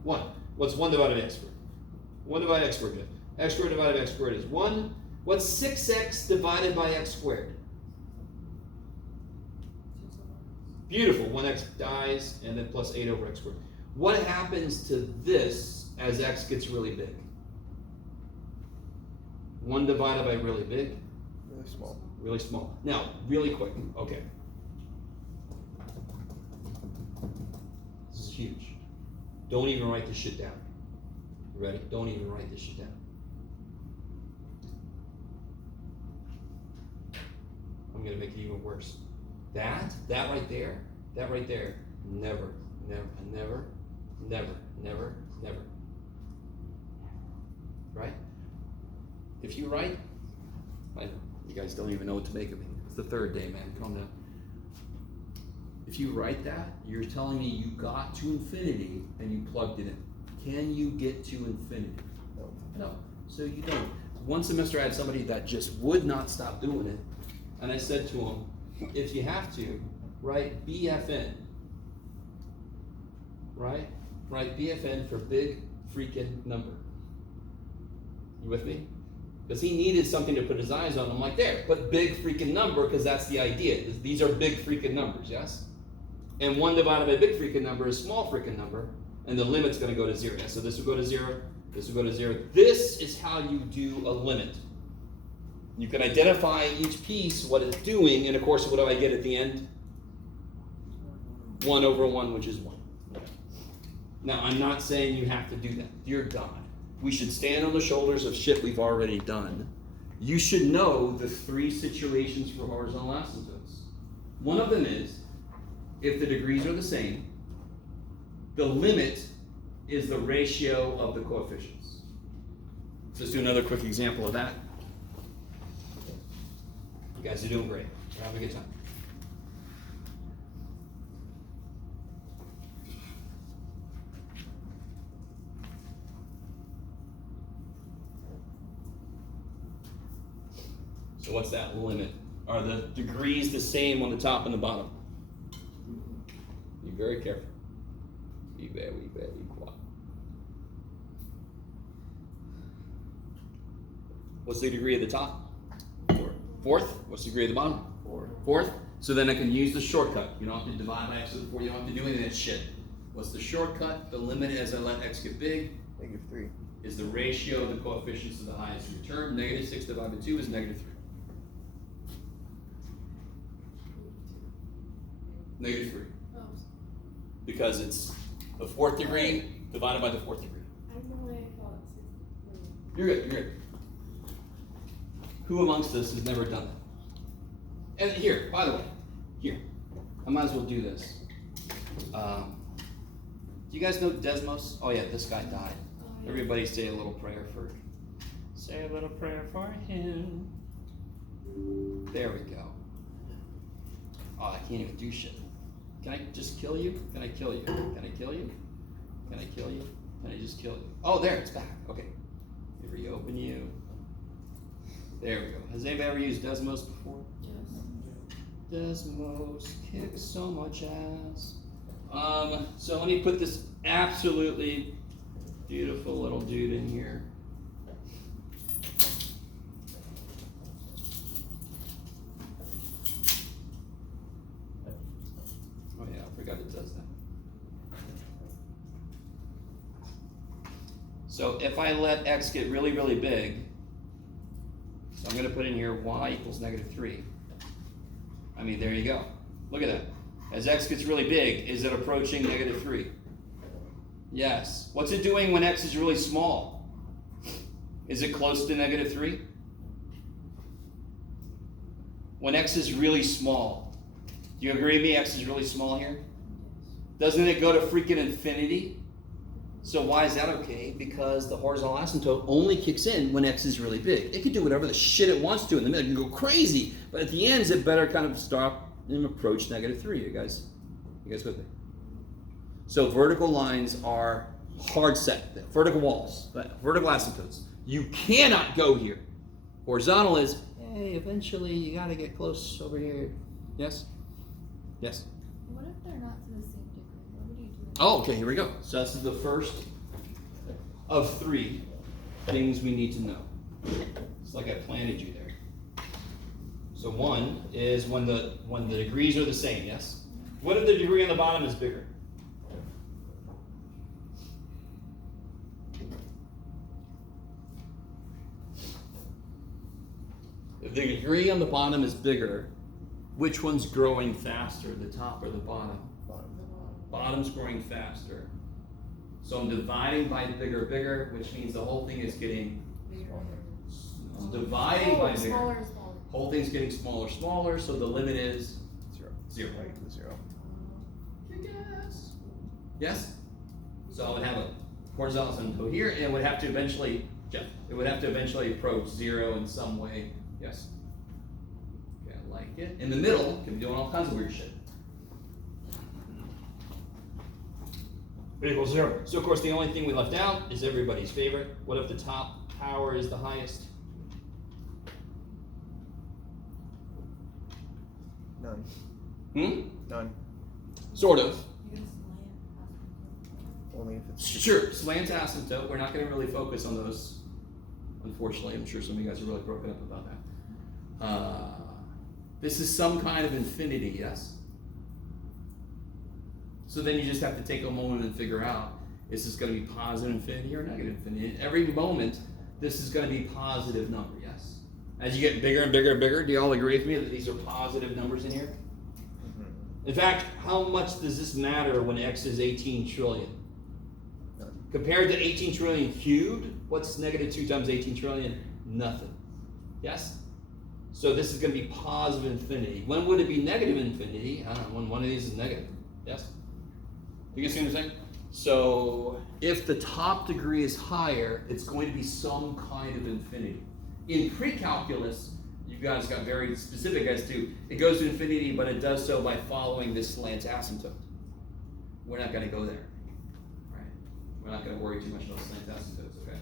1. What's 1 divided by x squared? 1 divided by x squared. X squared divided by x squared is 1. What's 6x divided by x squared? Beautiful. 1x dies, and then plus 8 over x squared. What happens to this as x gets really big? 1 divided by really big? Really small. Really small. Now, really quick. Okay. This is huge. Don't even write this shit down. You ready? Don't even write this shit down. I'm gonna make it even worse. That right there, never. Right? If you write, you guys don't even know what to make of me. It's the third day, man. Calm down. If you write that, you're telling me you got to infinity and you plugged it in. Can you get to infinity? No. No. So you don't. One semester I had somebody that just would not stop doing it. And I said to him, if you have to, write BFN. Right? Write BFN for big freaking number. You with me? Because he needed something to put his eyes on. I'm like, there, put big freaking number, because that's the idea. These are big freaking numbers, yes? And 1 divided by big freaking number is small freaking number, and the limit's going to go to 0. So this will go to 0, this will go to 0. This is how you do a limit. You can identify each piece, what it's doing, and of course, what do I get at the end? 1 over 1, which is 1. Now, I'm not saying you have to do that. Dear God, we should stand on the shoulders of shit we've already done. You should know the 3 situations for horizontal asymptotes. One of them is, if the degrees are the same, the limit is the ratio of the coefficients. So let's do another quick example of that. You guys are doing great. We're having a good time. So what's that limit? Are the degrees the same on the top and the bottom? Be very careful. Be very, very quiet. What's the degree of the top? 4th. What's the degree of the bottom? 4th. So then I can use the shortcut. You don't have to divide by x to the 4. You don't have to do any of that shit. What's the shortcut? The limit as I let x get big -3 is the ratio of the coefficients of the highest return. -6 divided by 2 is -3. -3. Oh, Because it's the 4th degree divided by the 4th degree. I know I thought 6. You're good, you're good. Who amongst us has never done that? And here, by the way, here, I might as well do this. Do you guys know Desmos? Oh yeah, this guy died. Everybody say a little prayer for him. There we go. Oh, I can't even do shit. Can I just kill you? Can I kill you? Can I kill you? Can I kill you? Can I just kill you? Oh, there, it's back. Okay. reopen you. There we go. Has anybody ever used Desmos before? Yes. Desmos kicks so much ass. So let me put this absolutely beautiful little dude in here. Oh yeah, I forgot it does that. So if I let x get really, really big, so I'm gonna put in here y equals -3. I mean, there you go. Look at that. As x gets really big, is it approaching -3? Yes. What's it doing when x is really small? Is it close to -3? When x is really small, do you agree with me? X is really small here? Doesn't it go to freaking infinity? So why is that okay? Because the horizontal asymptote only kicks in when x is really big. It can do whatever the shit it wants to in the middle. It can go crazy, but at the ends, it better kind of stop and approach -3. You guys with me? So vertical lines are hard set. Vertical walls, vertical asymptotes. You cannot go here. Horizontal is, hey, eventually you got to get close over here. Yes? Yes? What if they're not to the same degree? What would you do? Oh, okay, here we go. So this is the first of 3 things we need to know. It's like I planted you there. So 1 is when the degrees are the same, yes? What if the degree on the bottom is bigger? If the degree on the bottom is bigger, which one's growing faster, the top or the bottom? Bottom's growing faster. So I'm dividing by bigger, which means the whole thing is getting dividing by bigger. Smaller. Whole thing's getting smaller, so the limit is 0. Right equals 0. Yes. Yes? So I would have a horizontal asymptote here, and it would have to eventually, Jeff, it would have to eventually approach 0 in some way. Yes? Okay, I like it. In the middle, can be doing all kinds of weird shit. It equals 0. So of course the only thing we left out is everybody's favorite. What if the top power is the highest? None. None. Sort of. Only if it's Sure, slant asymptote. We're not going to really focus on those. Unfortunately, I'm sure some of you guys are really broken up about that. This is some kind of infinity, yes? So then you just have to take a moment and figure out, is this going to be positive infinity or negative infinity? At every moment, this is going to be positive number, yes? As you get bigger and bigger and bigger, do you all agree with me that these are positive numbers in here? In fact, how much does this matter when x is 18 trillion? None. Compared to 18 trillion cubed, what's -2 times 18 trillion? Nothing. Yes? So this is going to be positive infinity. When would it be negative infinity? I don't know, when one of these is negative. Yes? You guys see what I'm saying? So if the top degree is higher, it's going to be some kind of infinity. In pre-calculus, you guys got very specific as to, it goes to infinity, but it does so by following this slant asymptote. We're not going to go there. Right? We're not going to worry too much about slant asymptotes, okay?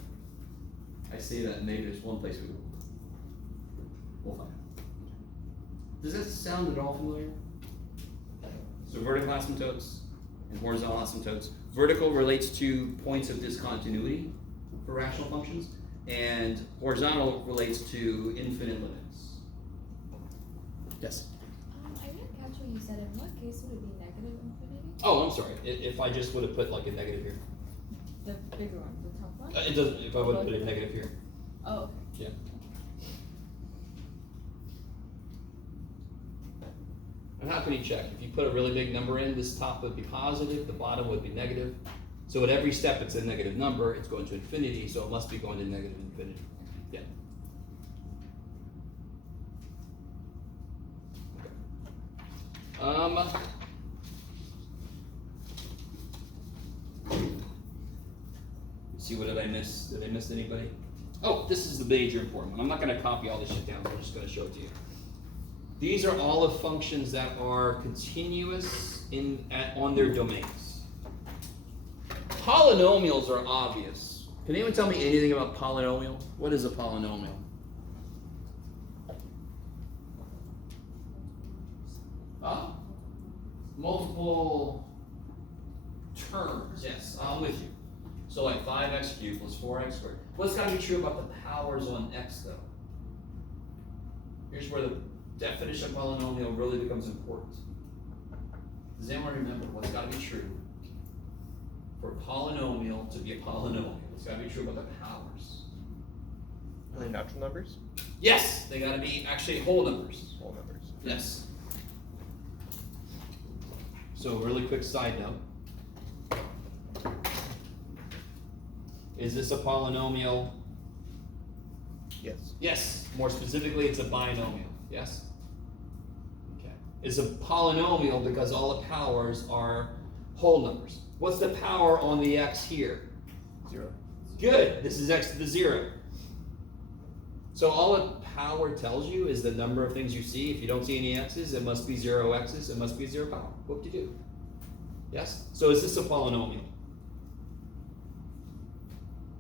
I say that, and maybe there's one place we'll find out. Does that sound at all familiar? So vertical asymptotes and horizontal asymptotes. Vertical relates to points of discontinuity for rational functions, and horizontal relates to infinite limits. Yes? I didn't catch what you said. In what case would it be negative infinity? Oh, I'm sorry. If I just would have put like a negative here. The bigger one, the top one? It doesn't, if I would have put a negative here. Oh, okay. Yeah. And how can you check? If you put a really big number in, this top would be positive, the bottom would be negative. So at every step it's a negative number, it's going to infinity, so it must be going to negative infinity. Yeah. See, what did I miss? Did I miss anybody? Oh, this is the major important one. I'm not going to copy all this shit down, I'm just going to show it to you. These are all of functions that are continuous on their domains. Polynomials are obvious. Can anyone tell me anything about polynomial? What is a polynomial? Huh? Multiple terms. Yes, I'm with you. So like 5x cubed plus 4x squared. What's got to be true about the powers on x though? Here's where the definition of polynomial really becomes important. Does anyone remember what's got to be true for a polynomial to be a polynomial? What's got to be true about the powers? Are they natural numbers? Yes, they got to be actually whole numbers. Whole numbers. Yes. So a really quick side note. Is this a polynomial? Yes. Yes. More specifically, it's a binomial. Yes? Okay. It's a polynomial because all the powers are whole numbers. What's the power on the x here? 0. Good. This is x to the 0. So all the power tells you is the number of things you see. If you don't see any x's, it must be 0 x's. It must be 0 power. Whoop-de-doo. Yes? So is this a polynomial?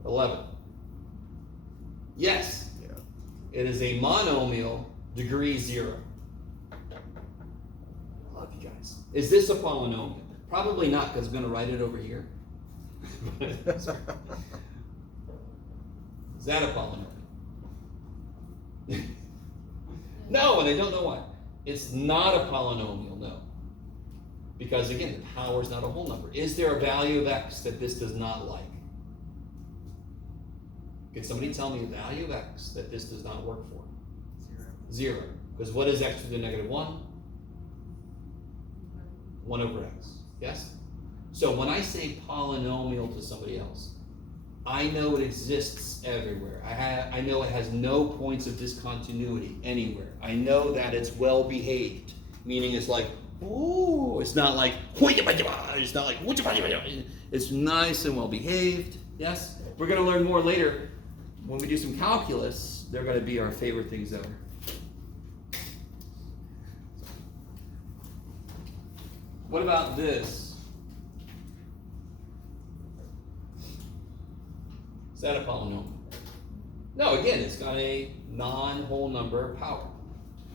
11. Yes. Yeah. It is a monomial, degree 0. I love you guys. Is this a polynomial? Probably not, because I'm going to write it over here. Is that a polynomial? No, and I don't know why. It's not a polynomial, no. Because again, the power is not a whole number. Is there a value of x that this does not like? Can somebody tell me a value of x that this does not work for? 0. Because what is x to the negative 1? 1 over x. Yes? So when I say polynomial to somebody else, I know it exists everywhere. I know it has no points of discontinuity anywhere. I know that it's well behaved, meaning it's like, ooh, it's not like, it's not like, it's nice and well behaved. Yes? We're going to learn more later. When we do some calculus, they're going to be our favorite things ever. What about this? Is that a polynomial? No, again, it's got a non-whole number power.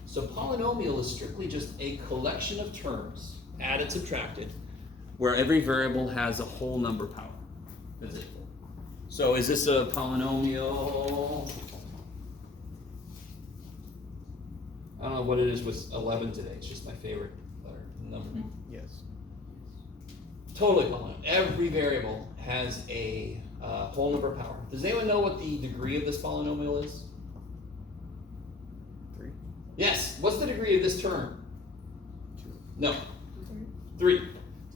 So polynomial is strictly just a collection of terms, added, subtracted, where every variable has a whole number power. That's it. So is this a polynomial? I don't know what it is with 11 today. It's just my favorite letter, number. Yes. Totally polynomial. Every variable has a whole number power. Does anyone know what the degree of this polynomial is? 3. Yes. What's the degree of this term? 2. No. 3.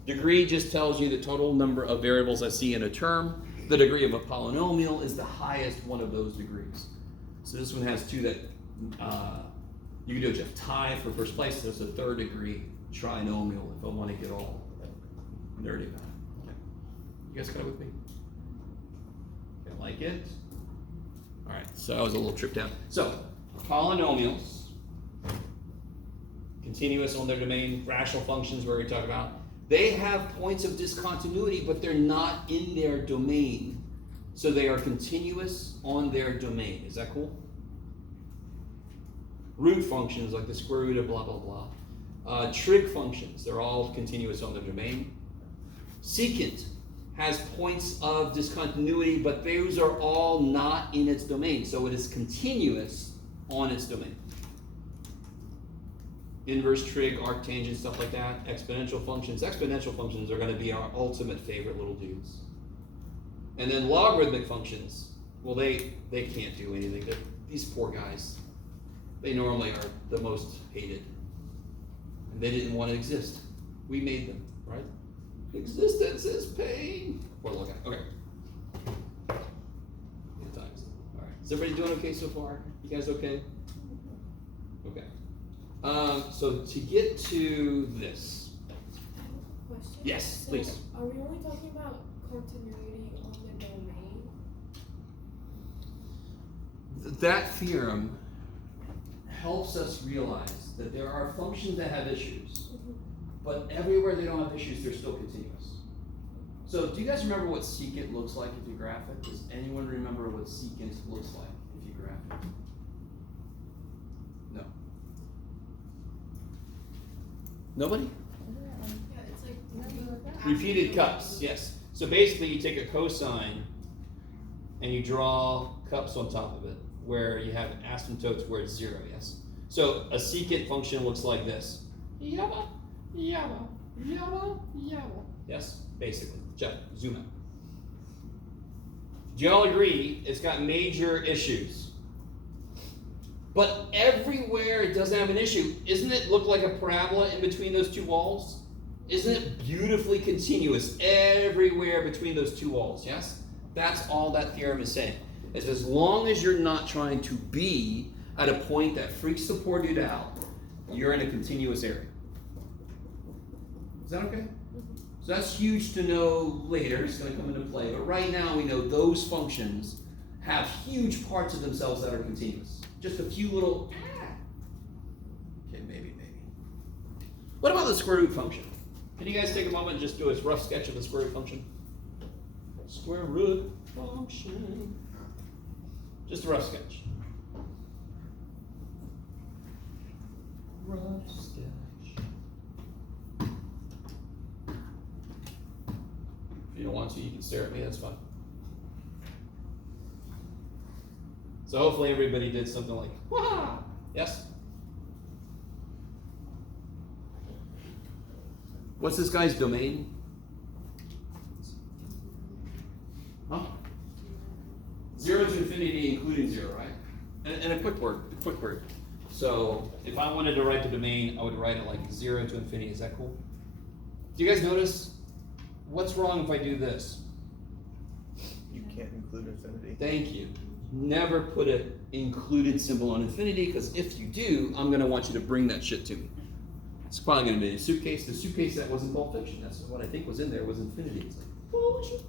Degree just tells you the total number of variables I see in a term. The degree of a polynomial is the highest one of those degrees. So this one has 2 that you can do a Jeff tie for first place. There's a 3rd degree trinomial if I want to get all nerdy about it. Okay. You guys got it with me? Okay, like it? All right, so I was a little tripped out. So polynomials, continuous on their domain, rational functions where we talk about, they have points of discontinuity, but they're not in their domain. So they are continuous on their domain. Is that cool? Root functions like the square root of blah, blah, blah. Trig functions, they're all continuous on their domain. Secant has points of discontinuity, but those are all not in its domain. So it is continuous on its domain. Inverse trig, arctangent, stuff like that. Exponential functions. Exponential functions are going to be our ultimate favorite little dudes. And then logarithmic functions. Well, they can't do anything. These poor guys. They normally are the most hated. And they didn't want to exist. We made them, right? Existence is pain. Poor little guy. Okay. Good times. All right. Is everybody doing okay so far? You guys okay? Okay. So to get to this. Question? Yes, So please. Are we only talking about continuity on the domain? That theorem helps us realize that there are functions that have issues, but everywhere they don't have issues, they're still continuous. So do you guys remember what secant looks like if you graph it? Does anyone remember what secant looks like if you graph it? No. Nobody? Yeah, it's like Repeated cups, yes. So basically you take a cosine and you draw cups on top of it where you have asymptotes where it's 0, yes? So a secant function looks like this. Yabba, yabba, yabba, yabba. Yes, basically. Jeff, zoom out. Do you all agree it's got major issues? But everywhere it doesn't have an issue, isn't it look like a parabola in between those two walls? Isn't it beautifully continuous everywhere between those two walls, yes? That's all that theorem is saying. It's as long as you're not trying to be at a point that freaks supported out, you're in a continuous area. Is that okay? So that's huge to know later, it's going to come into play, but right now we know those functions have huge parts of themselves that are continuous. Just a few little, okay, maybe. What about the square root function? Can you guys take a moment and just do a rough sketch of the square root function? Square root function. Just a rough sketch. Rough sketch. If you don't want to, you can stare at me, that's fine. So hopefully everybody did something like, wah! Yes? What's this guy's domain? Huh? 0 to infinity including 0, right? And a quick word. So if I wanted to write the domain, I would write it like 0 to infinity. Is that cool? Do you guys notice? What's wrong if I do this? You can't include infinity. Thank you. Never put an included symbol on infinity, because if you do, I'm going to want you to bring that shit to me. It's probably going to be a suitcase. The suitcase that wasn't Pulp Fiction. That's what I think was in there was infinity. It's like, bullshit.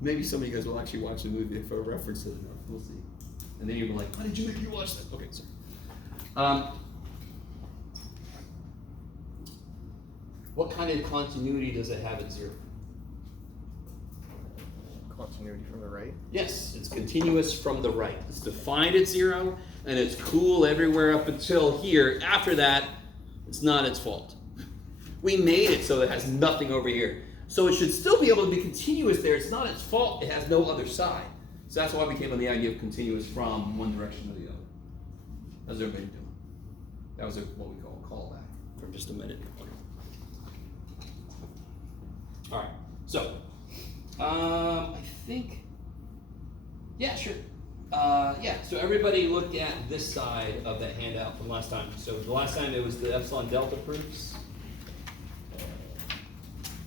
Maybe some of you guys will actually watch the movie if I reference it enough. We'll see. And then you'll be like, why did you make me watch that? Okay, sorry. What kind of continuity does it have at 0? Continuity from the right. Yes, it's continuous from the right. It's defined at 0, and it's cool everywhere up until here. After that, it's not its fault. We made it so it has nothing over here. So it should still be able to be continuous there. It's not its fault. It has no other side. So that's why we came on the idea of continuous from one direction to the other. How's everybody doing? That was what we call a callback for just a minute. All right. So, I think, yeah, sure. So everybody looked at this side of that handout from last time. So the last time it was the epsilon delta proofs.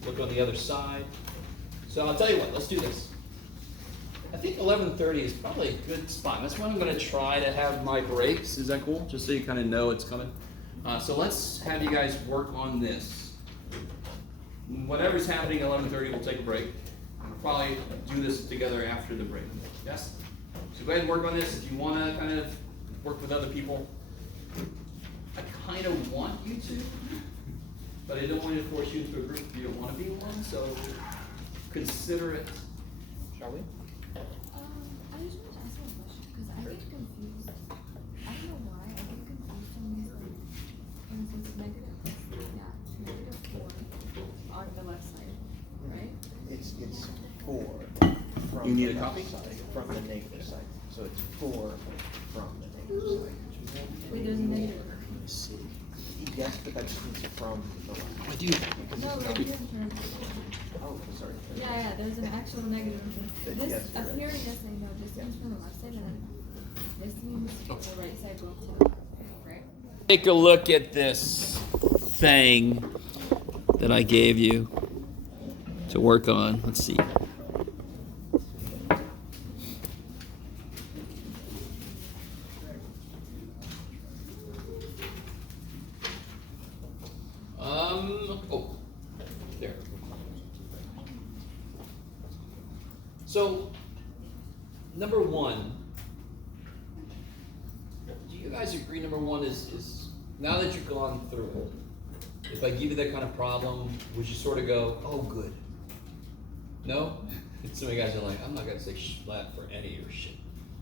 Look on the other side. So I'll tell you what, let's do this. I think 11:30 is probably a good spot. That's when I'm going to try to have my breaks. Is that cool? Just so you kind of know it's coming. So let's have you guys work on this. Whatever's happening at 11:30, we'll take a break. We'll probably do this together after the break. Yes? So go ahead and work on this. If you want to kind of work with other people, I kind of want you to, but I don't want to force you into a group if you don't want to be one, so consider it. Shall we? I just wanted to ask you a question, because I get confused. I don't know why, I get confused on these, like, for instance, -4 on the left side, right? It's 4 from You need the a copy? left side, from the negative side. So it's 4 from the negative side. Wait, there's a negative. Yes, but that just means from the left. I do. Because No, it's right not- here in terms. Oh, sorry. Yeah, there's an actual negative. Yes, This, you're up right. here, yes, I know, this means from the left side, and then this means the right side both to the left, right? Take a look at this thing that I gave you to work on. Let's see. There. So, number 1, do you guys agree number 1 is now that you've gone through it, if I give you that kind of problem, would you sort of go, oh, good? No? Some of you guys are like, I'm not gonna say flat for any of your shit.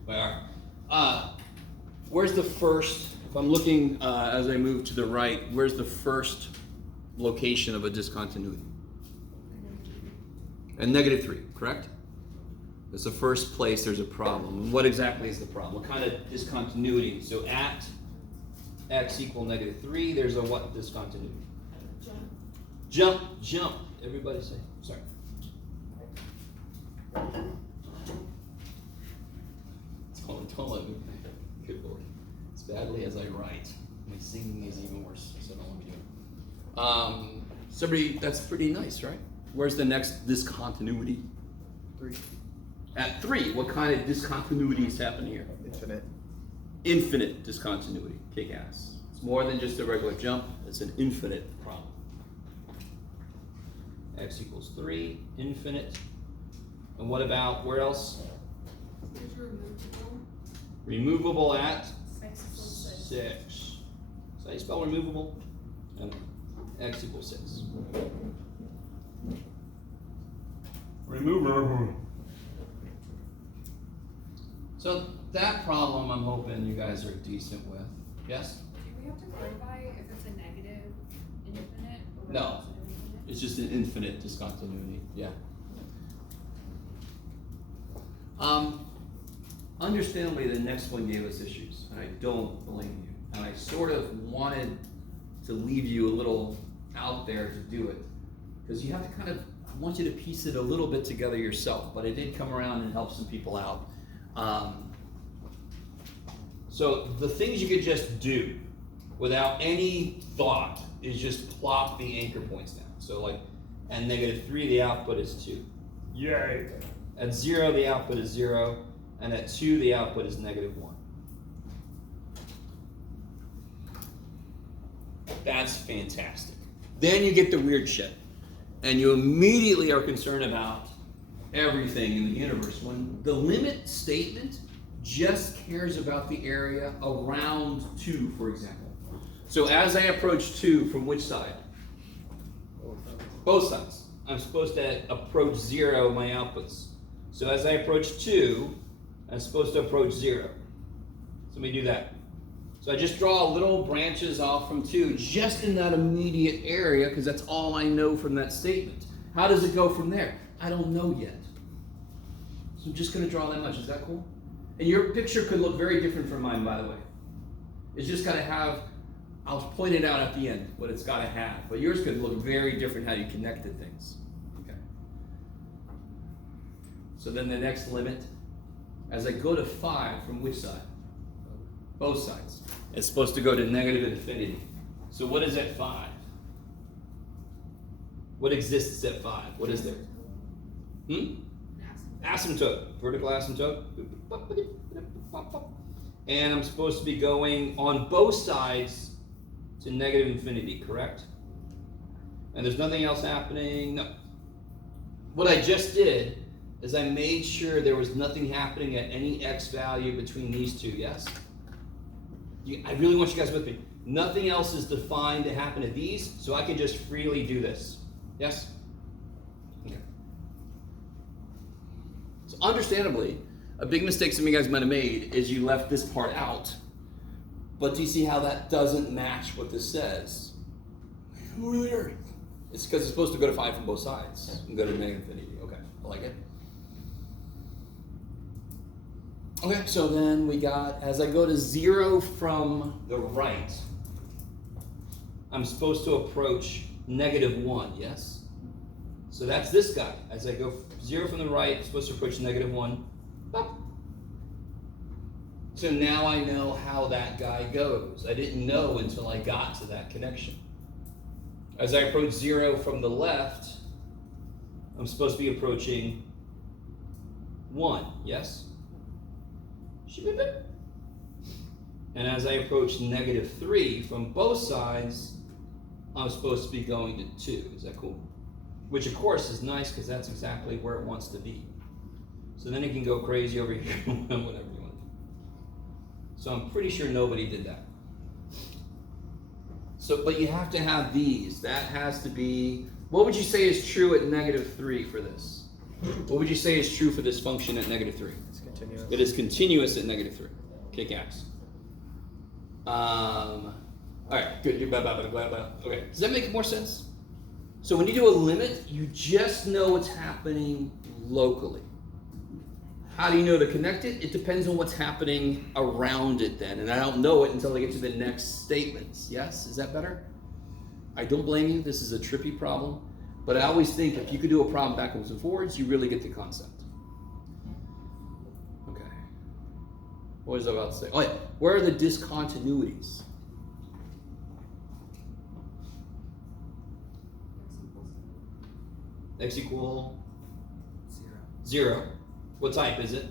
But all right. Where's the first, if I'm looking as I move to the right, where's the first location of a discontinuity? And -3, correct? That's the first place there's a problem. And what exactly is the problem? What kind of discontinuity? So at x equal -3, there's a what discontinuity? Jump. Everybody say, sorry. Don't let me, good Lord. As badly as I write, my singing is even worse, so don't let me do it. Somebody, that's pretty nice, right? Where's the next discontinuity? 3. At 3, what kind of discontinuity is happening here? Infinite. Infinite discontinuity, kick ass. It's more than just a regular jump, it's an infinite problem. X equals 3, infinite. And what about, where else? There's removable. Removable at X equals 6. 6. Is that how you spell removable? And x equals 6. Remover. So that problem I'm hoping you guys are decent with. Yes? Do we have to clarify if it's a negative infinite or No. positive infinite? It's just an infinite discontinuity. Yeah. Understandably, the next one gave us issues, and I don't blame you. And I sort of wanted to leave you a little out there to do it, because you have to kind of, I want you to piece it a little bit together yourself, but I did come around and help some people out. So the things you could just do without any thought is just plop the anchor points down. So like, at -3, the output is 2. Yay. At 0, the output is 0, and at 2, the output is -1. That's fantastic. Then you get the weird shit, and you immediately are concerned about everything in the universe when the limit statement just cares about the area around 2, for example. So as I approach 2, from which side? Both sides. I'm supposed to approach 0 my outputs. So as I approach 2, I'm supposed to approach 0. So let me do that. So I just draw little branches off from 2, just in that immediate area, because that's all I know from that statement. How does it go from there? I don't know yet. So I'm just going to draw that much. Is that cool? And your picture could look very different from mine, by the way. It's just got to have, I'll point it out at the end, what it's got to have. But yours could look very different how you connected things. Okay. So then the next limit, as I go to 5, from which side? Both sides. It's supposed to go to -infinity. So what is at 5? What exists at 5? What is there? Asymptote. Vertical asymptote. And I'm supposed to be going on both sides to -infinity, correct? And there's nothing else happening? No. What I just did is I made sure there was nothing happening at any x value between these two, yes? I really want you guys with me. Nothing else is defined to happen at these, so I can just freely do this. Yes? Okay. So understandably, a big mistake some of you guys might have made is you left this part out. But do you see how that doesn't match what this says? Weird. It's because it's supposed to go to 5 from both sides and go to -infinity. Okay, I like it. Okay, so then we got, as I go to 0 from the right, I'm supposed to approach -1, yes? So that's this guy. As I go 0 from the right, I'm supposed to approach -1. Bop. So now I know how that guy goes. I didn't know until I got to that connection. As I approach 0 from the left, I'm supposed to be approaching 1, yes? And as I approach -3 from both sides, I'm supposed to be going to 2. Is that cool? Which of course is nice because that's exactly where it wants to be. So then it can go crazy over here, whatever you want to do. So I'm pretty sure nobody did that. So, but you have to have these. That has to be, what would you say is true at -3 for this? What would you say is true for this function at -3? It's continuous. It is continuous at -3. Kick ass. Alright, good. Okay, does that make more sense? So when you do a limit, you just know what's happening locally. How do you know to connect it? It depends on what's happening around it then, and I don't know it until I get to the next statements. Yes, is that better? I don't blame you, this is a trippy problem, but I always think if you could do a problem backwards and forwards, you really get the concept. Okay. What was I about to say? Oh yeah, where are the discontinuities? X equal 0. What type is it?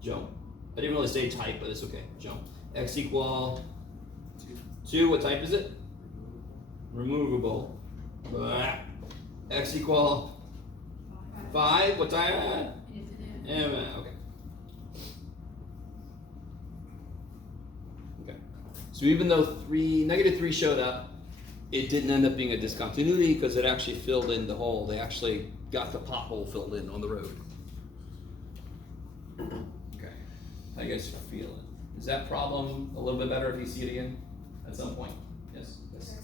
Jump. I didn't really say type, but it's okay. Jump. X equal 2. What type is it? Removable. Blah. X equal 5. What type? Okay. Okay. So even though -3 showed up, it didn't end up being a discontinuity because it actually filled in the hole. They actually got the pothole filled in on the road. Okay. How you guys feeling? Is that problem a little bit better if you see it again at some point? Yes? Yes.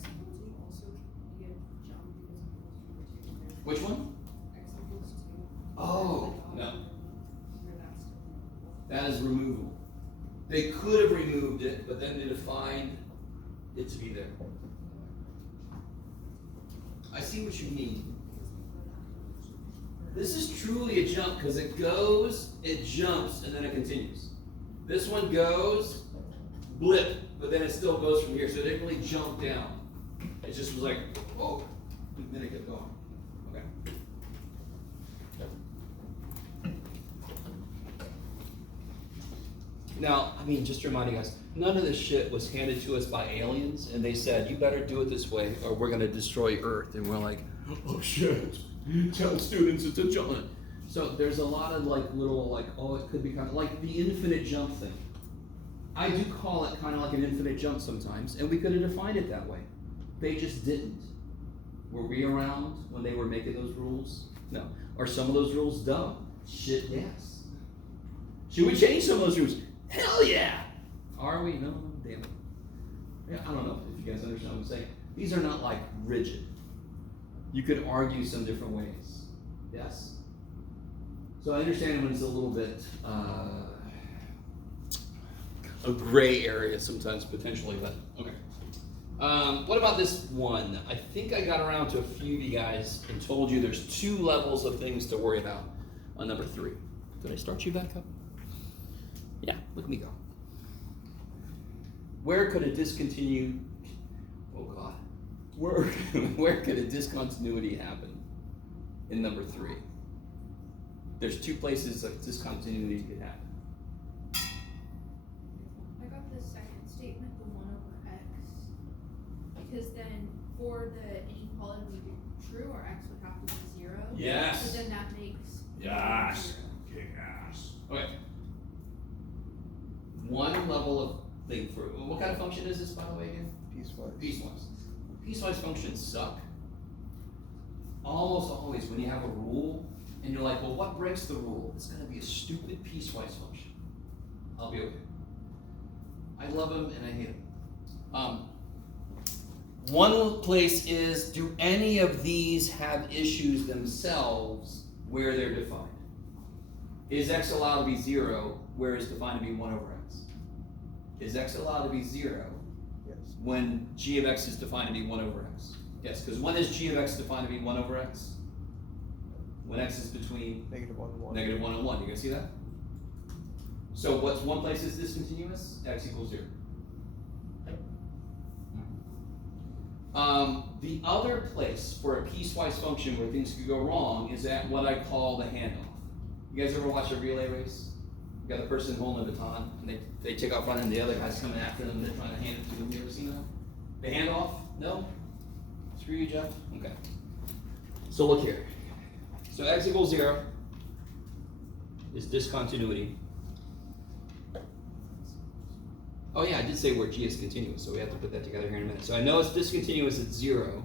Which one? Oh, no. That is removable. They could have removed it, but then they defined it to be there. I see what you mean. This is truly a jump because it goes, it jumps, and then it continues. This one goes, blip, but then it still goes from here, so it didn't really jump down. It just was like, oh, and then it kept going. Okay. Now, I mean, just to remind you guys, none of this shit was handed to us by aliens, and they said, you better do it this way, or we're gonna destroy Earth. And we're like, oh shit, tell students it's a jump. So there's a lot of like little, like, oh, it could be kind of like the infinite jump thing. I do call it kind of like an infinite jump sometimes, and we could have defined it that way. They just didn't. Were we around when they were making those rules? No. Are some of those rules dumb? Shit, yes. Should we change some of those rules? Hell yeah! Are we? No, damn it. Yeah, I don't know if you guys understand what I'm saying. These are not like rigid. You could argue some different ways. Yes? So I understand when it's a little bit a gray area sometimes potentially, but okay. What about this one? I think I got around to a few of you guys and told you there's 2 levels of things to worry about on number 3. Did I start you back up? Yeah, look at me go. Where could a discontinued, oh God, where could a discontinuity happen in number 3? There's 2 places a discontinuity could happen. I got the second statement, the 1 over x, because then for the inequality to be true, our x would have to be 0. Yes. So then that makes Yes. 0. Kick ass. Okay. 1 level of thing for, what kind of function is this, by the way, again? Piecewise. Piecewise. Piecewise functions suck. Almost always when you have a rule and you're like, well, what breaks the rule? It's gonna be a stupid piecewise function. I'll be okay. I love them and I hate them. One place is, do any of these have issues themselves where they're defined? Is x allowed to be 0 where it's defined to be 1 over x? Is x allowed to be 0 Yes. when g of x is defined to be 1 over x? Yes, because when is g of x defined to be 1 over x? When x is between -1 and 1. -1 and 1. You guys see that? So what's one place is discontinuous? X equals 0. The other place for a piecewise function where things could go wrong is at what I call the handoff. You guys ever watch a relay race? You got a person holding a baton, and they take off running, and the other guy's coming after them, and they're trying to hand it to them. You ever seen that? The handoff? No? Screw you, Jeff? Okay. So look here. So x equals 0 is discontinuity. Oh yeah, I did say where g is continuous, so we have to put that together here in a minute. So I know it's discontinuous at 0.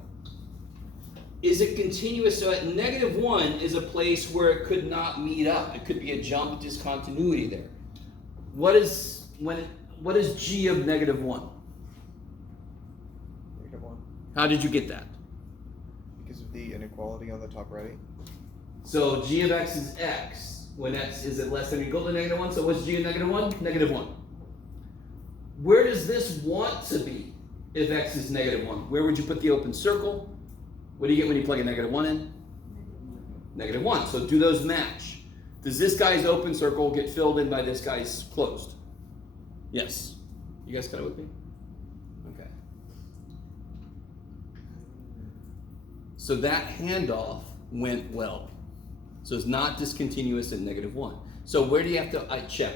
Is it continuous? So at -1 is a place where it could not meet up. It could be a jump discontinuity there. What is g of -1? -1. How did you get that? Because of the inequality on the top right. So g of x is x when x is it less than or equal to -1. So what's g of -1? -1. Where does this want to be if x is -1? Where would you put the open circle? What do you get when you plug a -1 in? -1. So do those match? Does this guy's open circle get filled in by this guy's closed? Yes. You guys kind of with me? Okay. So that handoff went well. So it's not discontinuous at -1. So where do you have to check?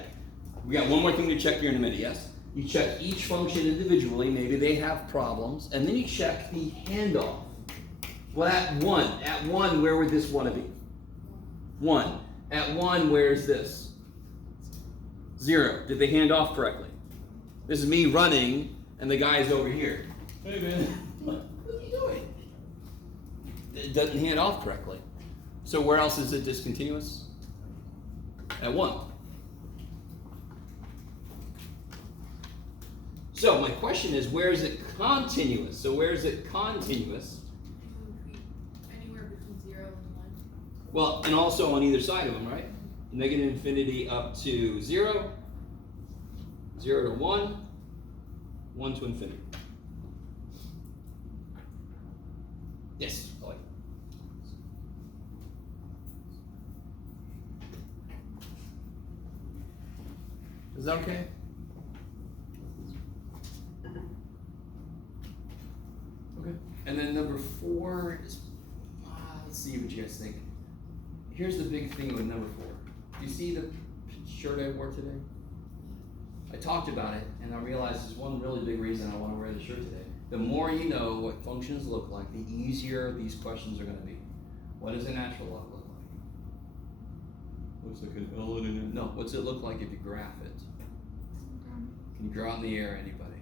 We got one more thing to check here in a minute, yes? You check each function individually, maybe they have problems, and then you check the handoff. Well, at 1, where would this want to be? 1. At 1, where's this? 0. Did they hand off correctly? This is me running, and the guy's over here. Hey man, what are you doing? It doesn't hand off correctly. So where else is it discontinuous? At 1. So my question is, where is it continuous? So where is it continuous? Anywhere between 0 and 1. Well, and also on either side of them, right? -infinity up to 0, 0 to 1, 1 to infinity. Yes, Ollie. Is that okay? Okay. And then number 4 is, let's see what you guys think. Here's the big thing with number 4. Do you see the shirt I wore today? I talked about it, and I realized there's one really big reason I want to wear the shirt today. The more you know what functions look like, the easier these questions are going to be. What does a natural log look like? Looks like an L in it. No, what's it look like if you graph it? Can you draw it in the air, anybody?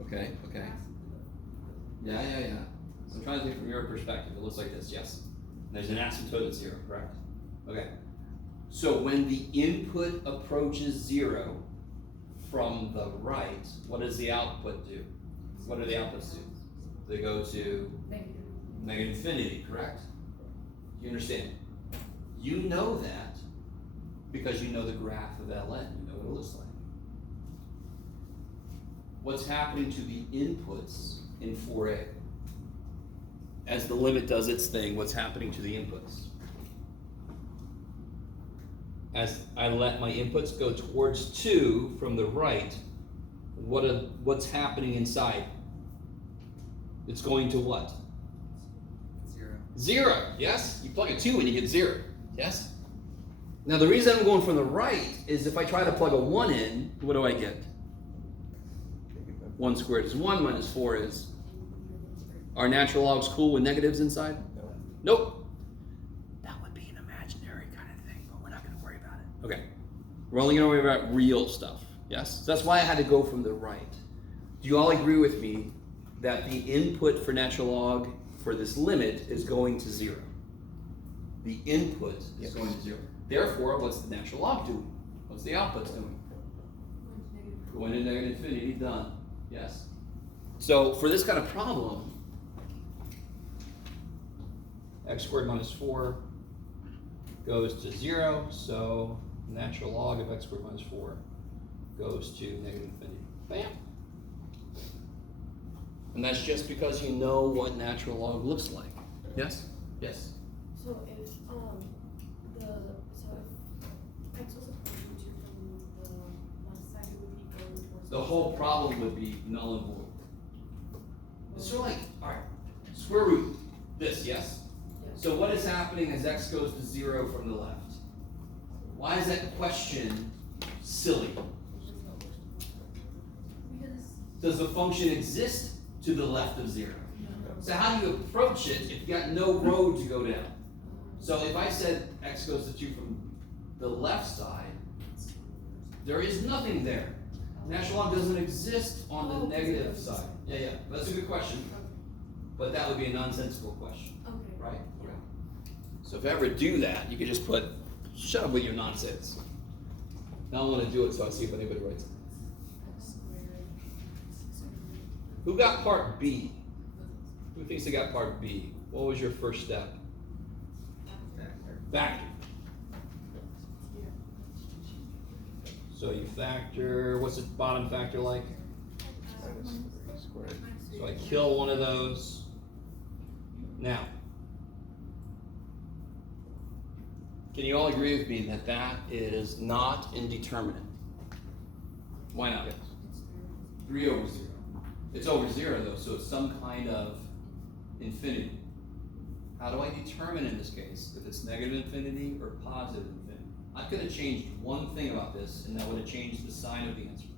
Okay. Yeah. I'm trying to think from your perspective. It looks like this, yes? There's an asymptote at 0, correct? Okay. So when the input approaches 0 from the right, what does the output do? What do the outputs do? They go to negative infinity, correct? You understand? You know that because you know the graph of ln. You know what it looks like. What's happening to the inputs in 4a? As the limit does its thing, what's happening to the inputs? As I let my inputs go towards 2 from the right, what's happening inside? It's going to what? 0, yes? You plug a 2 and you get 0, yes? Now the reason I'm going from the right is if I try to plug a 1 in, what do I get? 1 squared is 1 minus 4 is? Are natural logs cool with negatives inside? No. Nope. That would be an imaginary kind of thing, but we're not going to worry about it. Okay. We're only going to worry about real stuff. Yes? So that's why I had to go from the right. Do you all agree with me that the input for natural log for this limit is going to 0? The input is Yes. going to 0. Therefore, what's the natural log doing? What's the output doing? Going to negative infinity, done. Yes? So for this kind of problem, x squared minus 4 goes to 0, so natural log of x squared minus 4 goes to negative infinity. Bam! And that's just because you know what natural log looks like. Yes? Yes. So if x was approaching 2 from the left side, it would be going towards The whole problem would be null and void. It's sort of like, alright, square root this, yes? So what is happening as x goes to 0 from the left? Why is that question silly? Because Does the function exist to the left of 0? So how do you approach it if you got no road to go down? So if I said x goes to 2 from the left side, there is nothing there. Natural log doesn't exist on the Oh, negative because side. Yeah, that's a good question, but that would be a nonsensical question, Okay. right? Okay. So if I ever do that, you could just put, shut up with your nonsense. I don't wanna do it, so I see if anybody writes it. Who got part B? Who thinks they got part B? What was your first step? Factor. So you factor, what's the bottom factor like? Minus 3 squared. So I kill one of those. Now, can you all agree with me that that is not indeterminate? Why not? 3 over 0. It's over 0 though, so it's some kind of infinity. How do I determine in this case if it's negative infinity or positive infinity? I could have changed one thing about this and that would have changed the sign of the answer.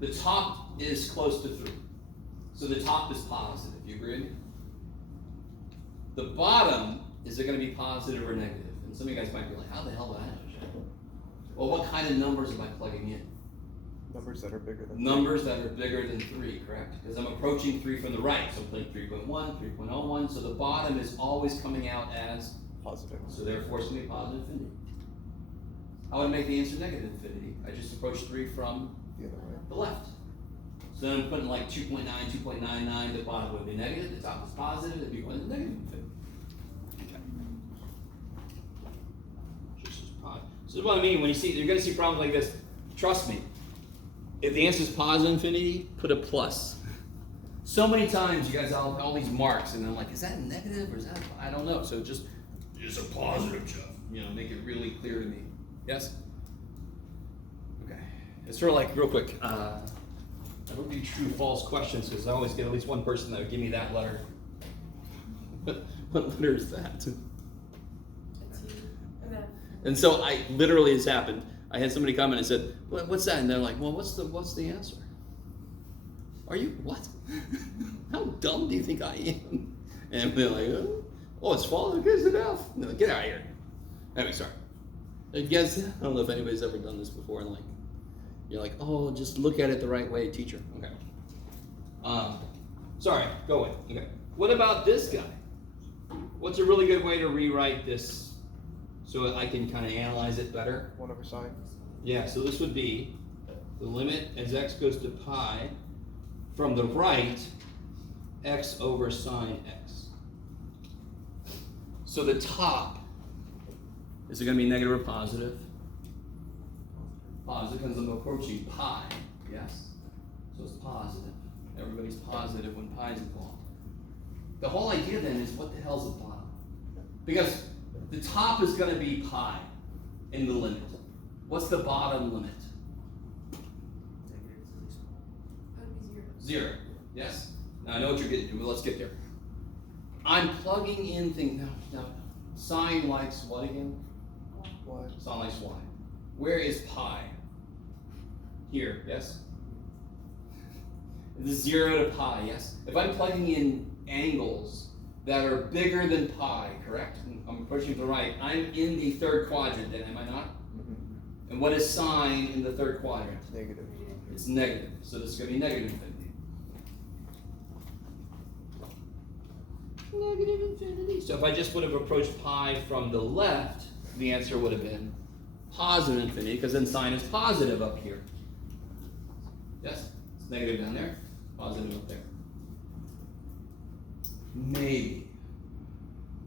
The top is close to 3. So the top is positive, you agree? The bottom, is it gonna be positive or negative? And some of you guys might be like, how the hell do I know? Well, what kind of numbers am I plugging in? Numbers that are bigger than Numbers that are bigger than 3, correct? Because I'm approaching 3 from the right, so I'm putting 3.1, 3.01, so the bottom is always coming out as, positive. so therefore it's gonna be positive infinity. I would make the answer negative infinity. I just approached 3 from The other way. the left. So then I'm putting like 2.9, 2.99, the bottom would be negative, the top is positive, it'd be going to negative infinity. Okay. Just as positive. So this is what I mean, when you're gonna see problems like this, trust me, if the answer is positive infinity, put a plus. So many times you guys have all these marks, and I'm like, is that negative or is that, I don't know. So just a positive, Jeff. You know, make it really clear to me. Yes? Okay. It's sort of like, real quick, I don't do true false questions because I always get at least one person that would give me that letter. What letter is that? And so I literally, it's happened. I had somebody come in and said, what's that? And they're like, well, what's the answer? Are you, what? How dumb do you think I am? And they're like, oh, it's falling good enough. And they're like, get out of here. Anyway, sorry. I guess, I don't know if anybody's ever done this before, and like, you're like, oh, just look at it the right way, teacher. Okay. Sorry, go away. Okay. What about this guy? What's a really good way to rewrite this so I can kind of analyze it better? 1 over sine. Yeah, so this would be the limit as x goes to pi from the right, x over sine x. So the top, is it going to be negative or positive? Positive because I'm approaching pi, yes? So it's positive. Everybody's positive when pi's involved. The whole idea then is what the hell's the bottom? Because the top is going to be pi in the limit. What's the bottom limit? That would be 0. 0. Yes? Now I know what you're getting to, but let's get there. I'm plugging in things. Now, sine likes what again? What? Sine likes y. Where is pi? Here, yes? The 0 to pi, yes? If I'm plugging in angles that are bigger than pi, correct? I'm approaching to the right. I'm in the third quadrant then, am I not? Mm-hmm. And what is sine in the third quadrant? Negative. It's negative, so this is going to be negative infinity. Negative infinity. So if I just would have approached pi from the left, the answer would have been positive infinity, because then sine is positive up here. Yes? It's negative down there, positive up there. Maybe.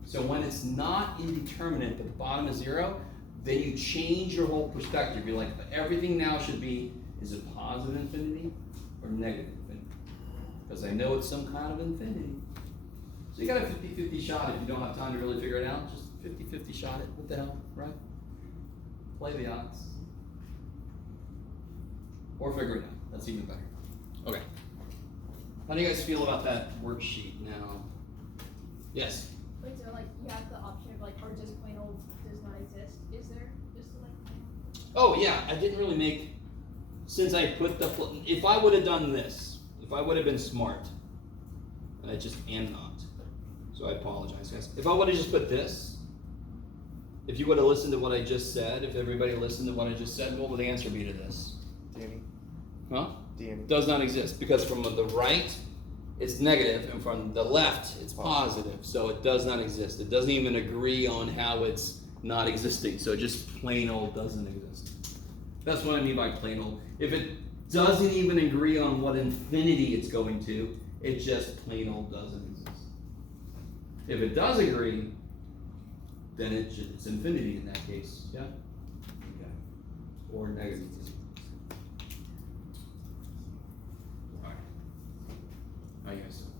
So when it's not indeterminate, but the bottom is 0, then you change your whole perspective. You're like, everything now should be, is it positive infinity or negative infinity? Because I know it's some kind of infinity. So you got a 50-50 shot if you don't have time to really figure it out. Just 50-50 shot it. What the hell, right? Play the odds. Or figure it out. That's even better. Okay. How do you guys feel about that worksheet now? Yes? Wait, so like you have the option of like, or just plain old does not exist? Is there just like? Oh yeah, I didn't really make, since I put the, if I would have done this, if I would have been smart, and I just am not, so I apologize guys. If I would have just put this, If you would have listened to what I just said, if everybody listened to what I just said, what would the answer be to this? Danny. Huh? Danny. Does not exist, because from the right, it's negative, and from the left, it's positive. So it does not exist. It doesn't even agree on how it's not existing. So it just plain old doesn't exist. That's what I mean by plain old. If it doesn't even agree on what infinity it's going to, it just plain old doesn't exist. If it does agree, then it's infinity in that case, yeah? Okay. Or negative. Alright. How you guys doing?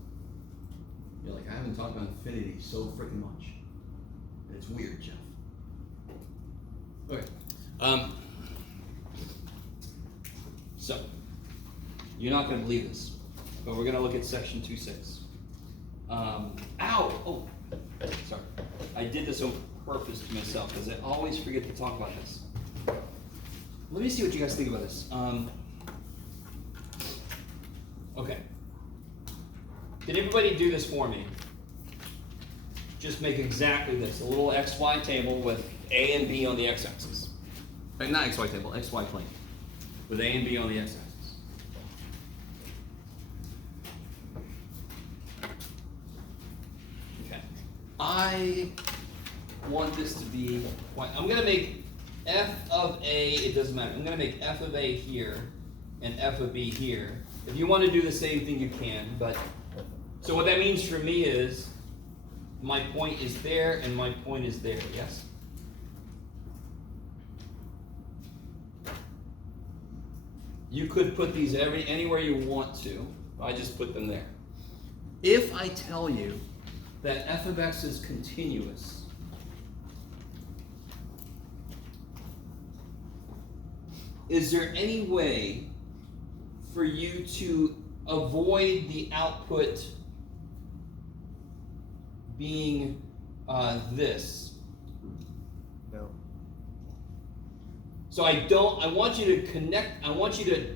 You're like, I haven't talked about infinity so freaking much. And it's weird, Jeff. Okay. So, you're not going to believe this, but we're going to look at section 2.6. Ow! Oh, sorry. I did this on purpose to myself because I always forget to talk about this. Let me see what you guys think about this. Okay. Did everybody do this for me? Just make exactly this, a little XY table with A and B on the x-axis. Not XY table, XY plane. With A and B on the x-axis. Okay. I want this to be, I'm gonna make f of A, it doesn't matter. I'm gonna make f of A here and f of B here. If you want to do the same thing, you can, but, so what that means for me is, my point is there and my point is there, yes? You could put these anywhere you want to. I just put them there. If I tell you that f of x is continuous, is there any way for you to avoid the output being this? No. So I want you to connect, I want you to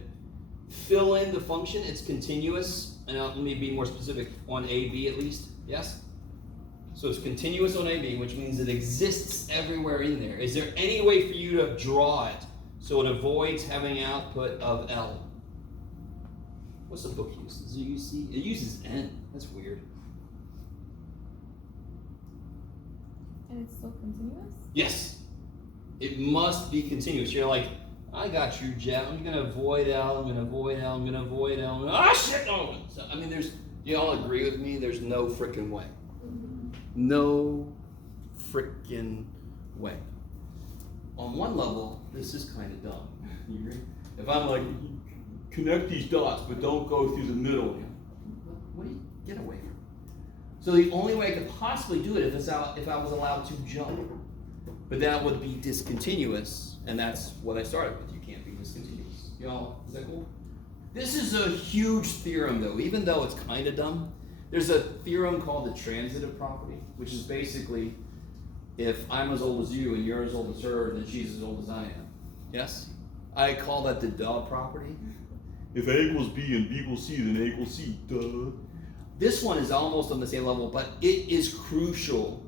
fill in the function, it's continuous, and let me be more specific, on AB at least, yes? So it's continuous on AB, which means it exists everywhere in there. Is there any way for you to draw it so it avoids having output of L? What's the book use? Does it use C? It uses N. That's weird. And it's still continuous? Yes. It must be continuous. You're like, I got you, Jeff. I'm gonna avoid L. I'm gonna avoid L. I'm gonna avoid L. Ah, shit! No. So, I mean, you all agree with me? There's no frickin' way. No frickin' way. On one level, this is kind of dumb. You agree? If I'm like, connect these dots, but don't go through the middle. What do you get away from? So the only way I could possibly do it if I was allowed to jump. But that would be discontinuous, and that's what I started with. You can't be discontinuous. Y'all, is that cool? This is a huge theorem, though. Even though it's kind of dumb, there's a theorem called the transitive property, which is basically if I'm as old as you and you're as old as her, then she's as old as I am. Yes? I call that the duh property. If A equals B and B equals C, then A equals C. Duh. This one is almost on the same level, but it is crucial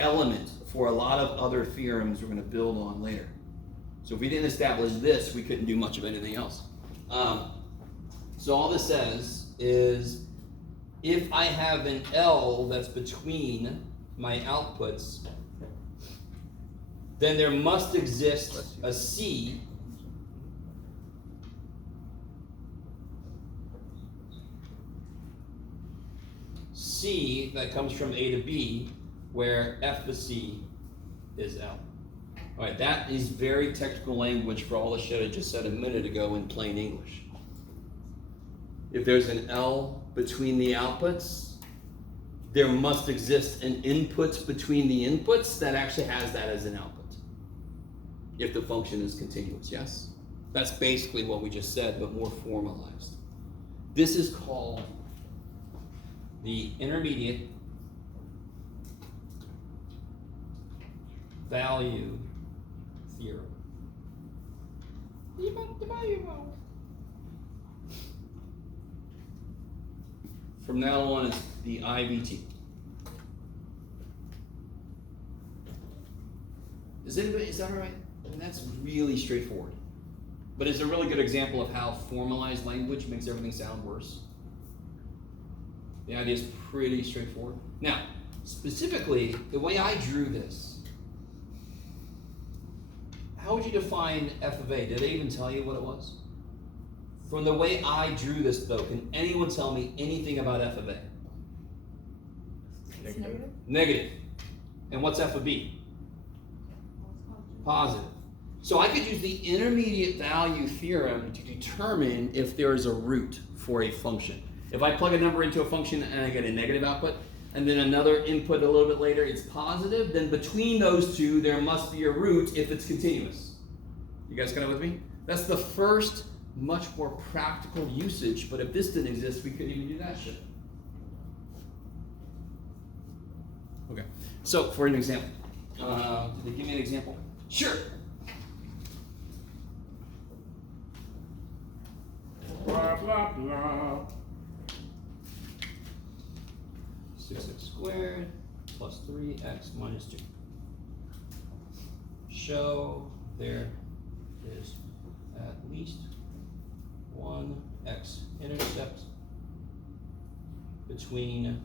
element for a lot of other theorems we're going to build on later. So if we didn't establish this, we couldn't do much of anything else. So all this says is if I have an L that's between my outputs, then there must exist a C that comes from A to B, where F to C is L. All right, that is very technical language for all the shit I just said a minute ago in plain English. If there's an L between the outputs, there must exist an input between the inputs that actually has that as an output. If the function is continuous, yes? That's basically what we just said, but more formalized. This is called the intermediate value theorem. From now on, it's the IVT. Is that all right? I mean, that's really straightforward. But it's a really good example of how formalized language makes everything sound worse. The idea is pretty straightforward. Now, specifically, the way I drew this, how would you define f of a? Did they even tell you what it was? From the way I drew this, though, can anyone tell me anything about f of a? It's negative? Negative. And what's f of b? Positive. So I could use the intermediate value theorem to determine if there is a root for a function. If I plug a number into a function and I get a negative output, and then another input a little bit later, it's positive, then between those two, there must be a root if it's continuous. You guys kind of with me? That's the first, much more practical usage, but if this didn't exist, we couldn't even do that shit. Okay, so for an example, did they give me an example? Sure. Blah, blah, blah. 6x squared plus 3x minus 2. Show there is at least one x intercept between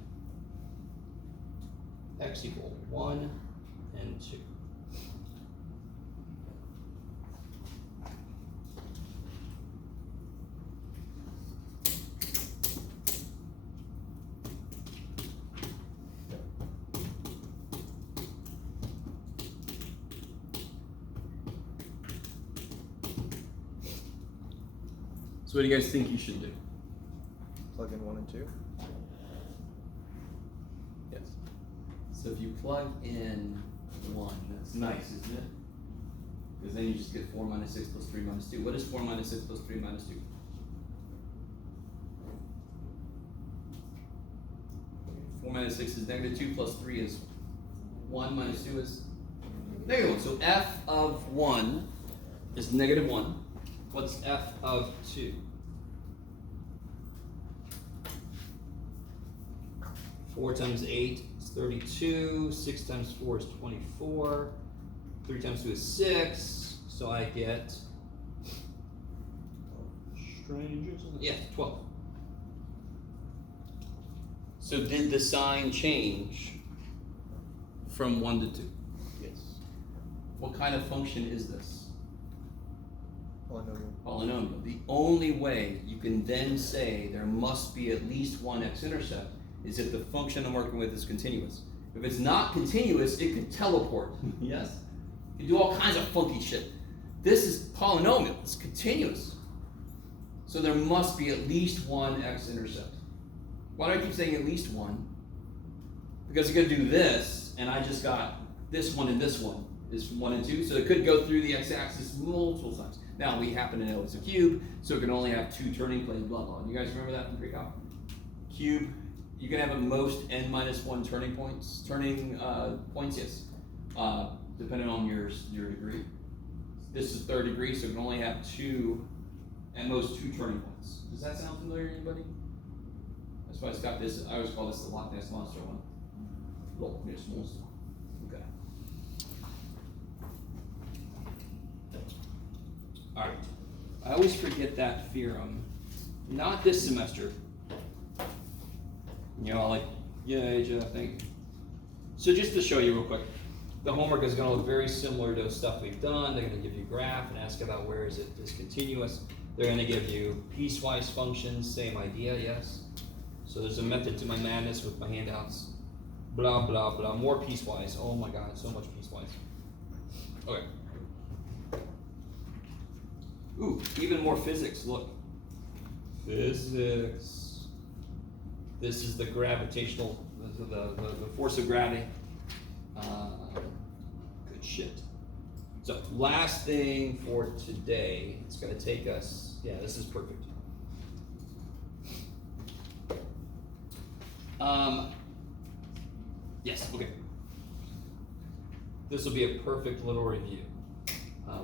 x equal 1 and 2. So what do you guys think you should do? Plug in 1 and 2. Yes. So if you plug in 1, that's nice, isn't it? Because then you just get 4 minus 6 plus 3 minus 2. What is 4 minus 6 plus 3 minus 2? 4 minus 6 is negative 2 plus 3 is 1 minus 2 is negative 1. So f of 1 is negative 1. What's f of 2? 4 times 8 is 32. 6 times 4 is 24. 3 times 2 is 6. So I get, strange, isn't it? Yeah, 12. So did the sign change from 1 to 2? Yes. What kind of function is this? Polynomial. Polynomial. The only way you can then say there must be at least one x-intercept is if the function I'm working with is continuous. If it's not continuous, it could teleport. Yes? It can do all kinds of funky shit. This is polynomial. It's continuous. So there must be at least one x-intercept. Why do I keep saying at least one? Because you're going to do this, and I just got this one and this one is 1 and 2, so it could go through the x-axis multiple times. Now we happen to know it's a cube, so it can only have 2 turning planes, blah, blah. You guys remember that from pre-calc? Cube, you can have at most n minus 1 turning points, yes, depending on your degree. This is 3rd degree, so it can only have 2, at most 2 turning points. Does that sound familiar to anybody? That's why it's got this, I always call this the Loch Ness Monster one. Loch Ness Monster. Okay. All right, I always forget that theorem. Not this semester. You know, like, yay, Jeff, thank you. So just to show you real quick, the homework is going to look very similar to stuff we've done. They're going to give you a graph and ask about where is it discontinuous. They're going to give you piecewise functions, same idea, yes. So there's a method to my madness with my handouts. Blah, blah, blah, more piecewise. Oh my God, so much piecewise. Okay. Ooh, even more physics, look. Physics. This is the gravitational, the force of gravity. Good shit. So, last thing for today, it's gonna take us, yeah, this is perfect. Yes, okay. This will be a perfect little review.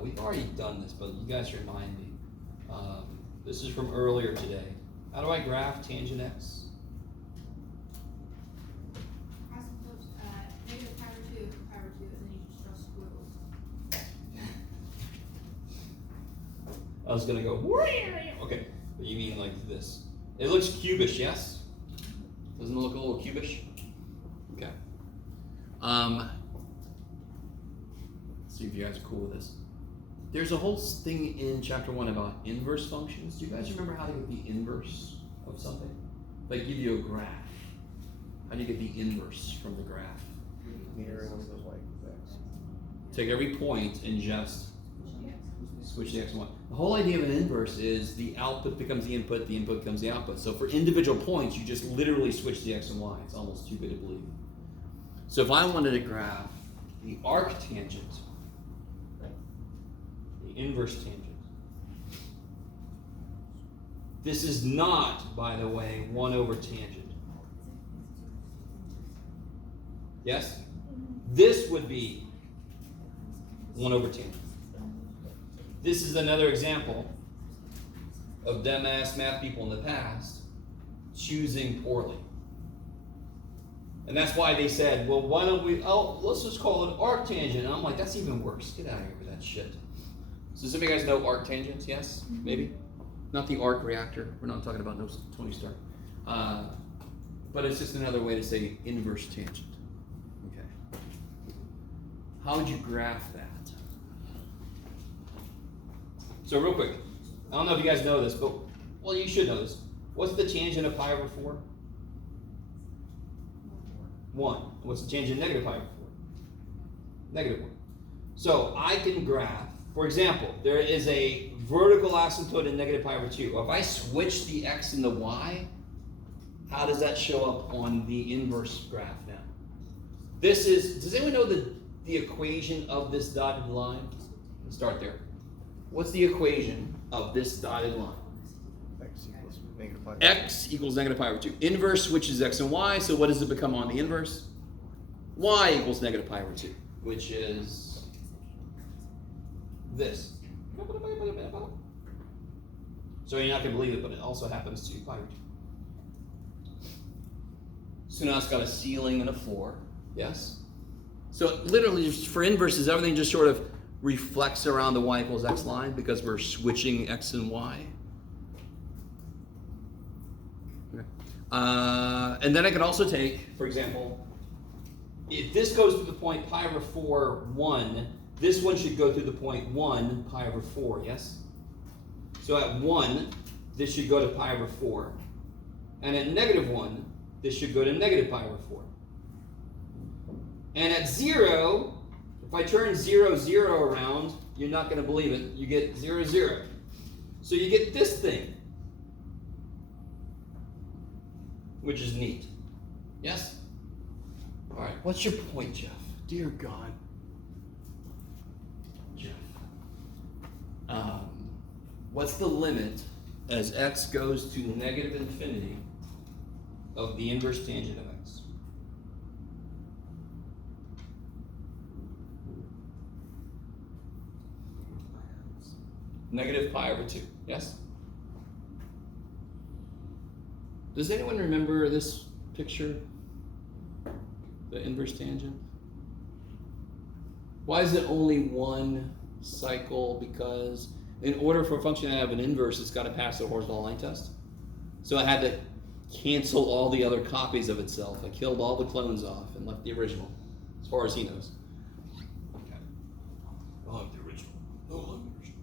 We've already done this, but you guys remind me. This is from earlier today. How do I graph tangent x? Asymptotes at negative pi over 2, and then you just draw squiggles. I was gonna go, okay, but you mean like this. It looks cubish, yes? Doesn't it look a little cubish? Okay. Let's see if you guys are cool with this. There's a whole thing in chapter 1 about inverse functions. Do you guys remember how to get the inverse of something? Like give you a graph. How do you get the inverse from the graph? Mirror and those like X. Take every point and just switch the x and y. The whole idea of an inverse is the output becomes the input becomes the output. So for individual points, you just literally switch the x and y. It's almost too good to believe. So if I wanted to graph the arctangent, the inverse tangent, this is not, by the way, 1 over tangent. Yes? This would be 1 over tangent. This is another example of dumbass math people in the past choosing poorly. And that's why they said, well, why don't we, let's just call it arctangent. And I'm like, that's even worse. Get out of here with that shit. So some of you guys know arctangents, yes? Maybe? Not the arc reactor. We're not talking about no Tony Stark. But it's just another way to say inverse tangent. Okay. How would you graph that? So real quick, I don't know if you guys know this, but, well, you should know this. What's the tangent of pi over 4? 1. What's the tangent of negative pi over 4? Negative 1. So I can graph, for example, there is a vertical asymptote in negative pi over 2. If I switch the x and the y, how does that show up on the inverse graph now? This is, does anyone know the equation of this dotted line? Let's start there. What's the equation of this dotted line? X equals negative pi. X equals negative pi over 2. Inverse switches x and y, so what does it become on the inverse? Y equals negative pi over 2, which is this. So you're not going to believe it, but it also happens to pi over 2. So now it's got a ceiling and a floor, yes? So literally, just for inverses, everything just sort of reflects around the y equals x line because we're switching x and y. Okay. And then I can also take, for example, if this goes to the point pi over 4, 1, this one should go through the point 1, pi over 4, yes? So at 1, this should go to pi over 4. And at negative 1, this should go to negative pi over 4. And at 0, if I turn 0, 0 around, you're not going to believe it, you get 0, 0. So you get this thing, which is neat. Yes? All right, what's your point, Jeff? Dear God. Jeff. What's the limit as x goes to negative infinity of the inverse tangent of x? Negative pi over 2, yes? Does anyone remember this picture? The inverse tangent? Why is it only one cycle? Because in order for a function to have an inverse, it's got to pass the horizontal line test. So I had to cancel all the other copies of itself. I killed all the clones off and left the original, as far as he knows. Okay. I like the original. Oh, I like the original.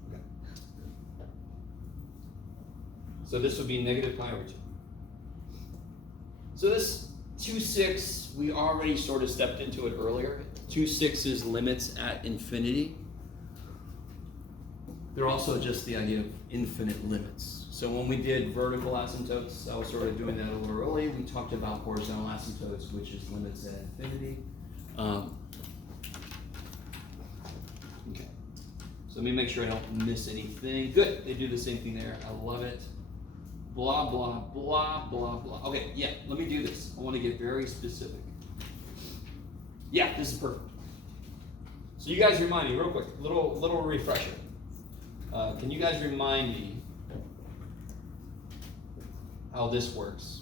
Okay. So this would be negative pi over 2. So this 2/6, we already sort of stepped into it earlier. 2/6 is limits at infinity. They're also just the idea of infinite limits. So when we did vertical asymptotes, I was sort of doing that a little early. We talked about horizontal asymptotes, which is limits at infinity. Okay. So let me make sure I don't miss anything. Good, they do the same thing there. I love it. Blah, blah, blah, blah, blah. Okay, yeah, let me do this. I want to get very specific. Yeah, this is perfect. So you guys remind me real quick, little refresher. Can you guys remind me how this works?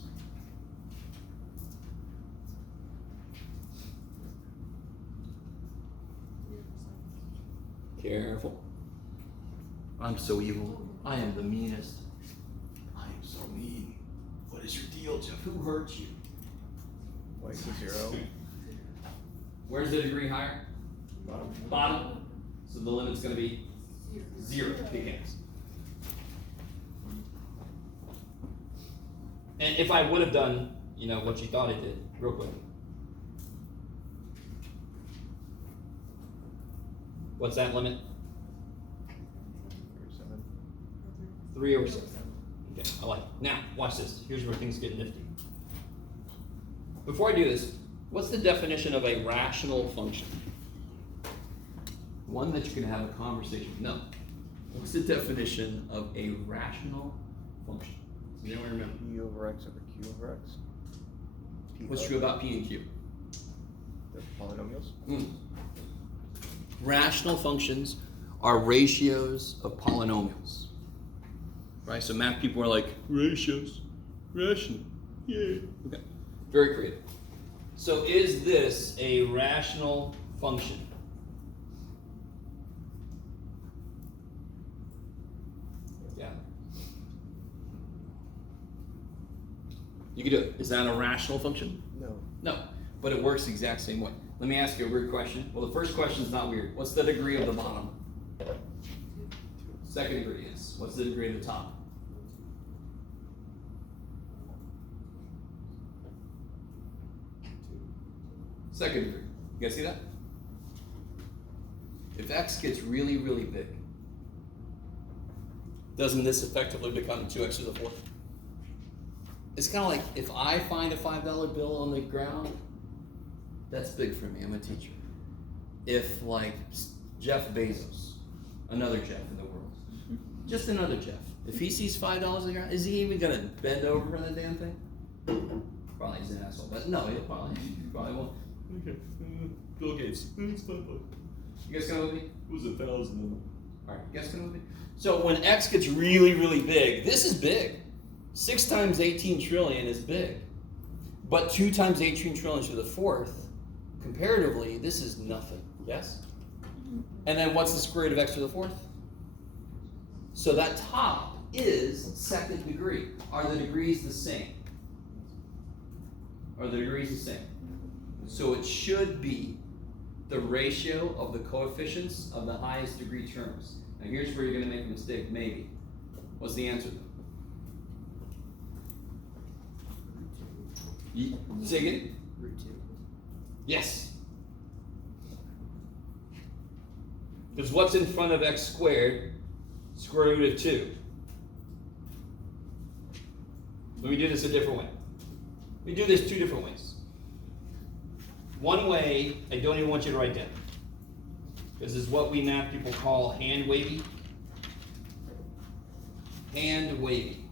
Careful. I'm so evil. I am the meanest. I am so mean. What is your deal, Jeff? Who hurt you? Y equals 0. Where's the degree higher? Bottom. Bottom. So the limit's gonna be 0. Big X. And if I would have done, you know, what you thought I did, real quick. What's that limit? 7. 3 over 6. Okay, I like it. Now, watch this. Here's where things get nifty. Before I do this, what's the definition of a rational function? One that you can have a conversation. No. What's the definition of a rational function? Does anyone remember? P over X over Q over X. P What's of true about P and Q? the polynomials? Rational functions are ratios of polynomials. Right? So math people are like, ratios, rational, yay. Okay, very creative. So is this a rational function? Yeah. You can do it. Is that a rational function? No. No, but it works the exact same way. Let me ask you a weird question. Well, the first question is not weird. What's the degree of the bottom? Second degree is. What's the degree of the top? Second degree. You guys see that? If X gets really, really big, doesn't this effectively become 2x to the 4th? It's kind of like if I find a $5 bill on the ground, that's big for me. I'm a teacher. If like Jeff Bezos, another Jeff in the world, just another Jeff, if he sees $5 on the ground, is he even gonna bend over for the damn thing? Probably he's an asshole, but no, he probably won't. Okay, Bill Gates, it's $5. You guys coming with me? It was 1,000. All right, you guys coming with me? So when X gets really, really big, this is big. 6 times 18 trillion is big. But 2 times 18 trillion to the 4th, comparatively, this is nothing. Yes? And then what's the square root of X to the 4th? So that top is second degree. Are the degrees the same? Are the degrees the same? So it should be the ratio of the coefficients of the highest degree terms. Now here's where you're going to make a mistake, maybe. What's the answer? Say again? Root 2. Yes. Because what's in front of x squared? Square root of 2. Let me do this a different way. We do this 2 different ways. One way, I don't even want you to write down. This is what we math people call hand wavy. Hand wavy.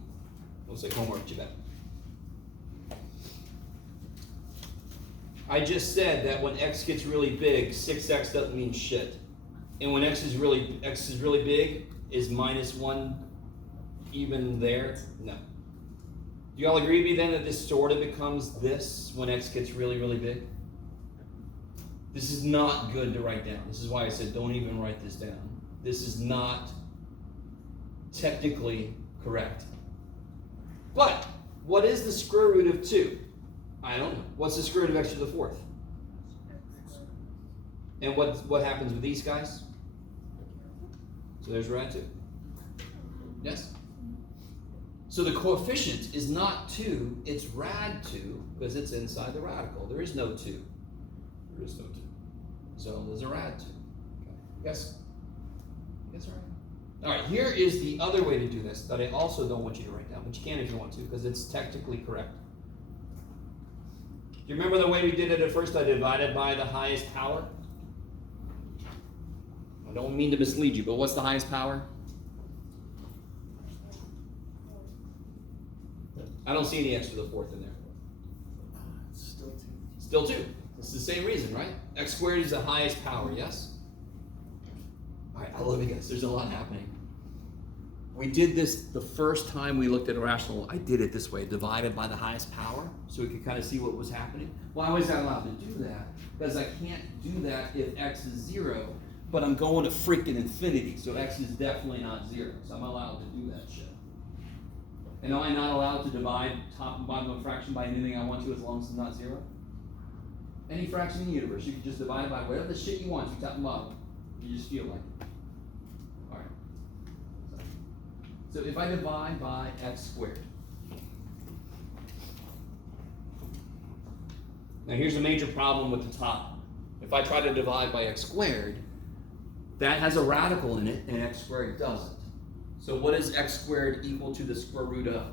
Looks like homework, you bet. I just said that when x gets really big, 6x doesn't mean shit. And when x is really big, is -1 even there? No. Do y'all agree with me then that this sort of becomes this when x gets really, really big? This is not good to write down. This is why I said don't even write this down. This is not technically correct. But what is the square root of 2? I don't know. What's the square root of x to the 4th? And what happens with these guys? So there's rad 2. Yes? So the coefficient is not 2, it's rad 2 because it's inside the radical. There is no 2. There is no 2. So there's a rad 2. Okay. Yes? Yes, right. All right, here is the other way to do this that I also don't want you to write down, but you can if you want to because it's technically correct. Do you remember the way we did it at first? I divided by the highest power. I don't mean to mislead you, but what's the highest power? I don't see any x to the 4th in there. Still 2. Still 2. It's the same reason, right? X squared is the highest power, yes? All right, I love you guys. There's a lot happening. We did this the first time we looked at a rational. I did it this way, divided by the highest power, so we could kind of see what was happening. Why was I allowed to do that? Because I can't do that if x is 0, but I'm going to freaking infinity, so x is definitely not 0, so I'm allowed to do that shit. And am I not allowed to divide top and bottom of a fraction by anything I want to as long as it's not 0? Any fraction in the universe, you can just divide it by whatever the shit you want to, top and bottom. You just feel like it. Alright. So if I divide by x squared. Now here's a major problem with the top. If I try to divide by x squared, that has a radical in it and x squared doesn't. So what is x squared equal to the square root of?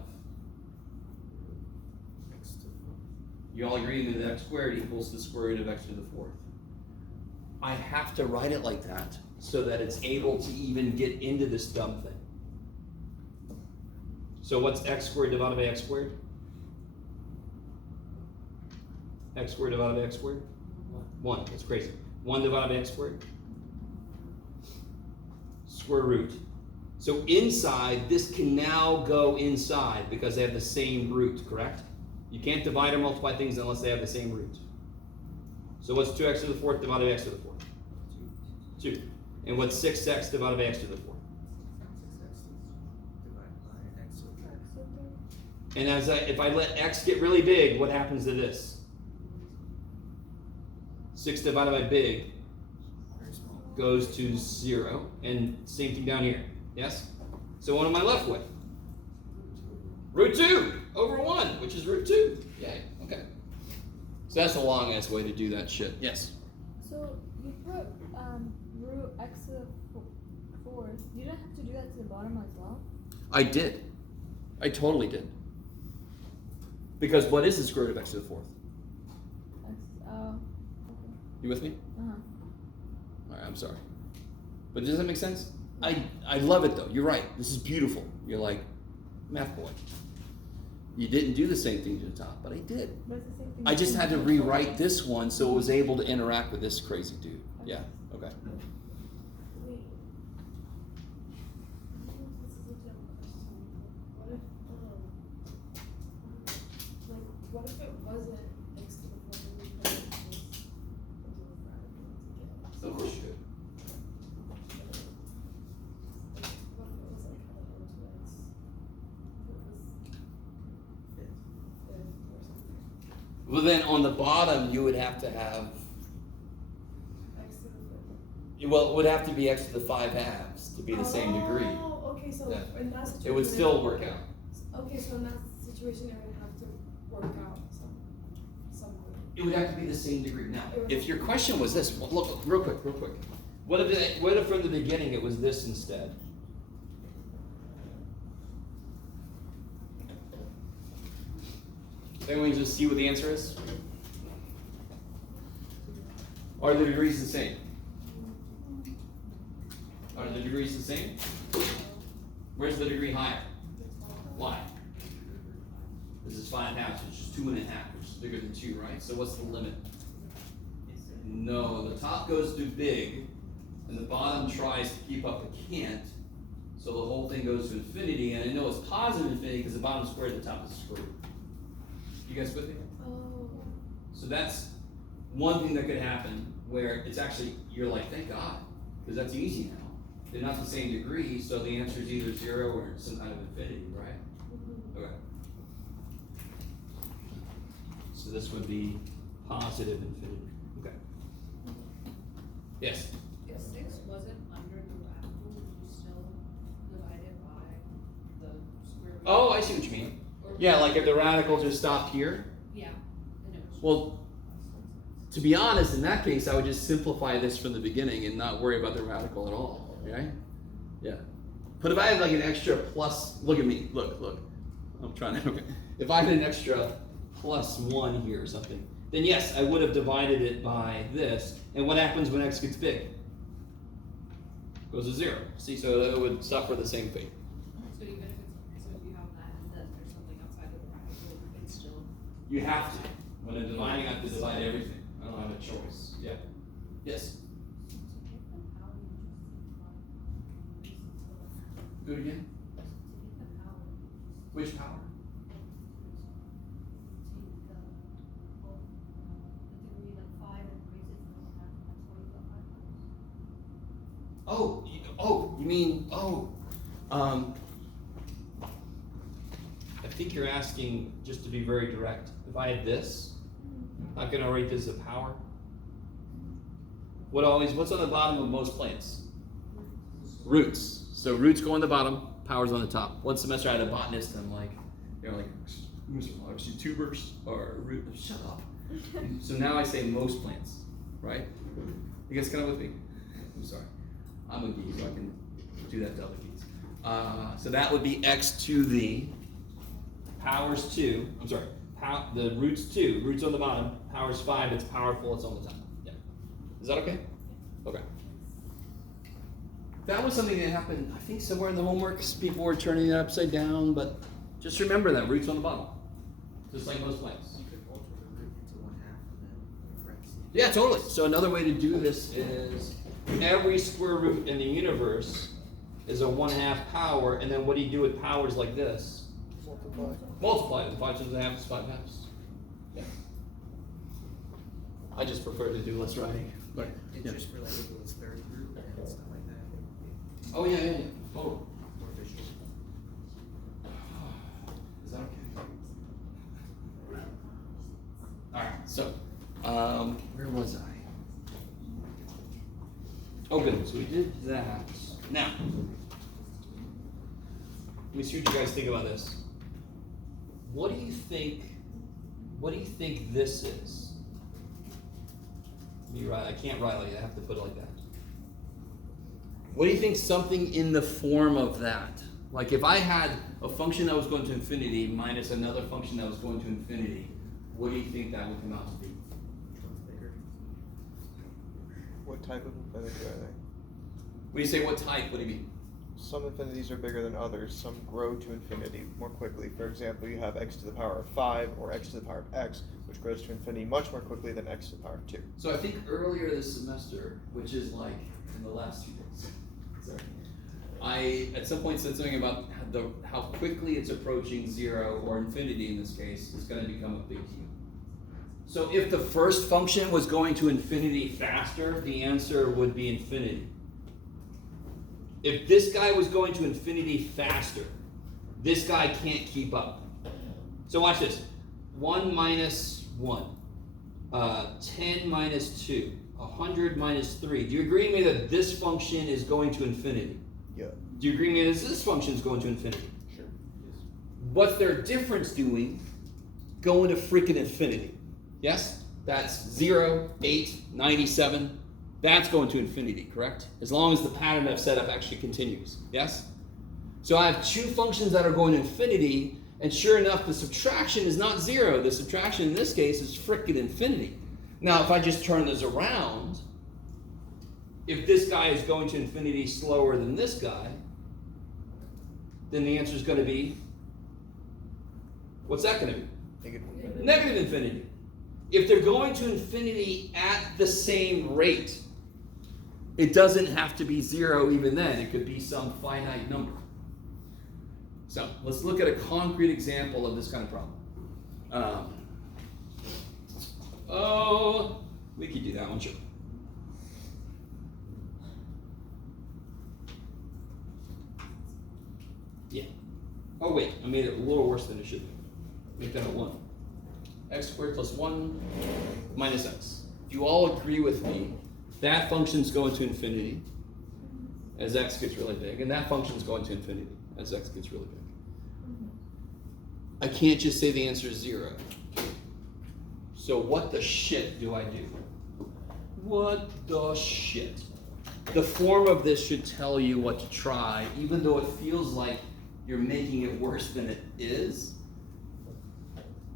You all agree that x squared equals the square root of x to the 4th. I have to write it like that so that it's able to even get into this dumb thing. So what's x squared divided by x squared? X squared divided by x squared? 1. That's crazy. 1 divided by x squared? Square root. So inside, this can now go inside because they have the same root, correct? You can't divide or multiply things unless they have the same root. So what's 2x to the 4th divided by x to the 4th? 2. And what's 6x divided by x to the 4th? And if I let x get really big, what happens to this? 6 divided by big goes to 0. And same thing down here. Yes? So what am I left with? Root 2 over 1, which is root 2. Yay. Okay. So that's a long ass way to do that shit. Yes? So you put root x to the 4th. You don't have to do that to the bottom as well? I did. I totally did. Because what is the square root of x to the 4th? X, You with me? uh-huh. Alright, I'm sorry. But does that make sense? I love it though. You're right. This is beautiful. You're like, math boy. You didn't do the same thing to the top, but I did. But it's the same thing. I just had to rewrite this one so it was able to interact with this crazy dude. Yeah, okay. Wait. This is a dumb question. What if it wasn't x to the 4th and we put it into a fraction to get Oh, shit. What if it was like into x? If it was fifth or something. Well, then on the bottom, you would have to have, X to the 5th. well, it would have to be x to the 5 halves to be the same degree. Oh, okay, so Yeah. in that situation. It would still work out. Okay, so in that situation, it would have to work out some way. It would have to be the same degree. Now, if your question was this, well, look, real quick. What if from the beginning it was this instead? Anyone just see what the answer is? Are the degrees the same? Are the degrees the same? Where's the degree higher? Why? This is 5 halves, which is 2 1/2, which is bigger than 2, right? So what's the limit? No, the top goes too big, and the bottom tries to keep up but can't. So the whole thing goes to infinity, and I know it's positive infinity because the bottom square, the top is square root. You guys with me? Oh. So that's one thing that could happen where it's actually, you're like, thank God, because that's easy now. They're not the same degree, so the answer is either 0 or some kind of infinity, right? Okay. So this would be positive infinity. Okay. Yes? If 6 wasn't under the radical, would you still divide it by the square root? Oh, I see what you mean. Or- Yeah, like if the radical just stopped here. Yeah, and it was. Well, to be honest, in that case, I would just simplify this from the beginning and not worry about the radical at all, right? Yeah. But if I had like an extra plus, look at me, look. I'm trying to, okay. If I had an extra +1 here or something, then yes, I would have divided it by this. And what happens when x gets big? Goes to 0. See, so it would suffer the same fate. So even if it's, so if you have that and then there's something outside of the radical, it's still. You have to. When I'm dividing, I have to divide everything. I don't have a choice. Yeah. Yes. Do it again. Which power? you mean, I think you're asking, just to be very direct, if I had this, I'm gonna rate this as a power. What's on the bottom of most plants? Roots. So roots go on the bottom, power's on the top. One semester I had a botanist, and I'm like, they're like, obviously tubers or root. Shut up. So now I say most plants, right? You guys kind of with me? I'm sorry. I'm a geek, so I can do that to other geeks. So that would be x to the powers 2. I'm sorry. The roots 2. Roots on the bottom. Powers 5. It's powerful. It's on the top. Yeah. Is that okay? Okay. That was something that happened, I think, somewhere in the homework. People were turning it upside down, but just remember that roots on the bottom, just like most plants. You could alter the root into 1/2 and then correct. Yeah, totally. So another way to do this is every square root in the universe is a 1/2 power, and then what do you do with powers like this? Multiply. Multiply it. 5 times a half is 5 halves. Yeah. I just prefer to do less writing. But It's yeah. just related to its third root and stuff like that. Oh yeah. Totally. More visual. Is that okay? Alright, so, where was I? Oh good, so we did that. Now, let me see what you guys think about this. What do you think this is? I can't write like that, I have to put it like that. What do you think something in the form of that? Like if I had a function that was going to infinity minus another function that was going to infinity, what do you think that would come out to be? Which one's bigger? What type of infinity are they? When you say what type, what do you mean? Some infinities are bigger than others. Some grow to infinity more quickly. For example, you have x to the power of 5 or x to the power of x, which grows to infinity much more quickly than x to the power of 2. So I think earlier this semester, which is like in the last few days, sorry, I at some point said something about how quickly it's approaching 0, or infinity in this case, is going to become a big deal. So if the first function was going to infinity faster, the answer would be infinity. If this guy was going to infinity faster, this guy can't keep up. So watch this. 1 minus 1, 10 minus 2, 100 minus 3. Do you agree with me that this function is going to infinity? Yeah. Do you agree with me that this function is going to infinity? Sure. What's their difference doing? Going to freaking infinity. Yes? That's 0, 8, 97. That's going to infinity, correct? As long as the pattern I've set up actually continues. Yes? So I have two functions that are going to infinity, and sure enough, the subtraction is not 0. The subtraction in this case is frickin' infinity. Now, if I just turn this around, if this guy is going to infinity slower than this guy, then the answer is going to be, what's that going to be? Negative. Negative infinity. If they're going to infinity at the same rate, it doesn't have to be 0 even then. It could be some finite number. So let's look at a concrete example of this kind of problem. We could do that one, sure. Yeah. Oh wait, I made it a little worse than it should be. Make that a 1. X squared plus 1 minus x. Do you all agree with me? That function's going to infinity as x gets really big, and that function's going to infinity as x gets really big. I can't just say the answer is 0. So what the shit do I do? What the shit? The form of this should tell you what to try, even though it feels like you're making it worse than it is.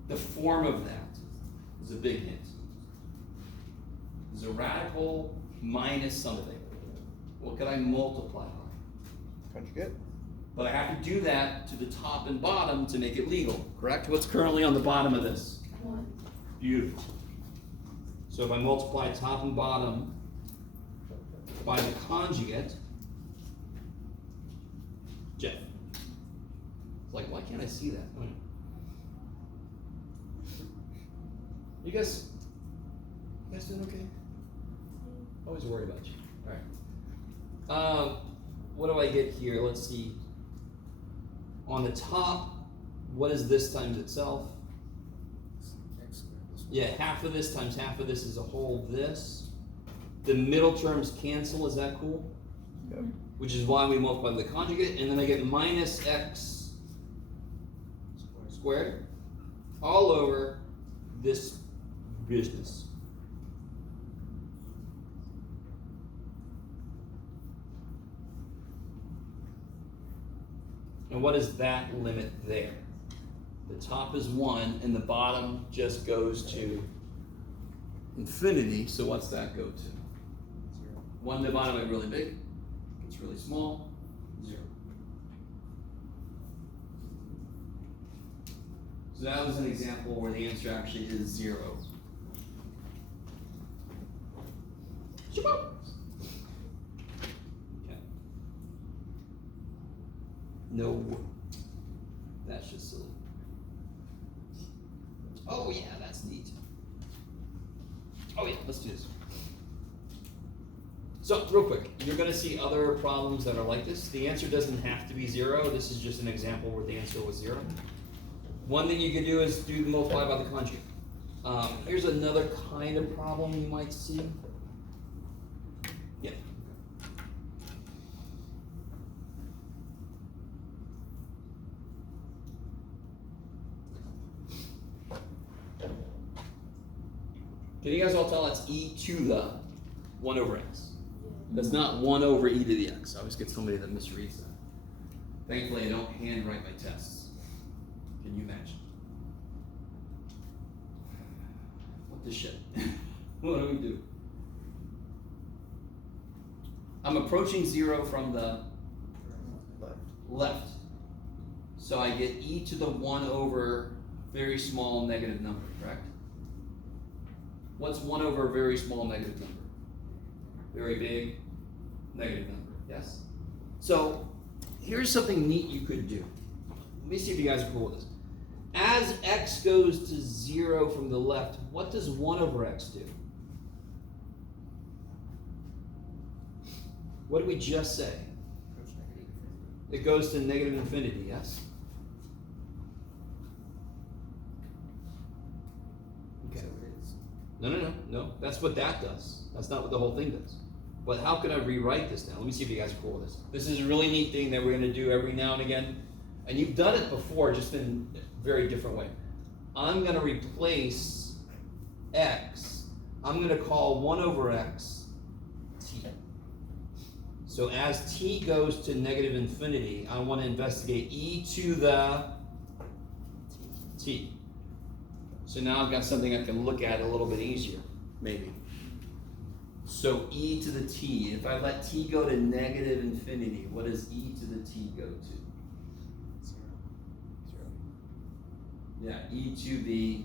The form of that is a big hint. Is a radical minus something. What can I multiply by? Conjugate. But I have to do that to the top and bottom to make it legal, correct? What's currently on the bottom of this? 1. Beautiful. So if I multiply top and bottom by the conjugate, Jeff. It's like, why can't I see that? You guys doing okay? Always worry about you. All right. what do I get here? Let's see. On the top, what is this times itself? X squared plus Yeah, half of this times half of this is a whole this. The middle terms cancel, is that cool? Yep. Which is why we multiply the conjugate, and then I get minus x squared all over this business. And what is that limit there? The top is 1 and the bottom just goes to infinity, so what's that go to? 0. 1 divided by really big, it's really small, 0. So that was an example where the answer actually is 0. Shaboom! Okay. No, that's just silly. Oh yeah, that's neat. Oh yeah, let's do this. So, real quick, you're gonna see other problems that are like this. The answer doesn't have to be 0. This is just an example where the answer was 0. One thing you can do is do the multiply by the conjugate. Here's another kind of problem you might see. Yeah. Can you guys all tell that's e to the 1 over x? That's not 1 over e to the x. I always get somebody that misreads that. Thankfully, I don't handwrite my tests. Can you imagine? What the shit? What do we do? I'm approaching 0 from the Left. left. So I get e to the 1 over very small negative number, correct? What's 1 over a very small negative number? Very big negative number, yes? So here's something neat you could do. Let me see if you guys are cool with this. As x goes to 0 from the left, what does 1 over x do? What did we just say? It goes to negative infinity, yes? Okay. So it is. No. That's what that does. That's not what the whole thing does. But how can I rewrite this now? Let me see if you guys are cool with this. This is a really neat thing that we're going to do every now and again. And you've done it before, just in a very different way. I'm going to replace x. I'm going to call 1 over x t. So as t goes to negative infinity, I want to investigate e to the t. So now I've got something I can look at a little bit easier, maybe. So e to the t, if I let t go to negative infinity, what does e to the t go to? 0. Yeah, e to the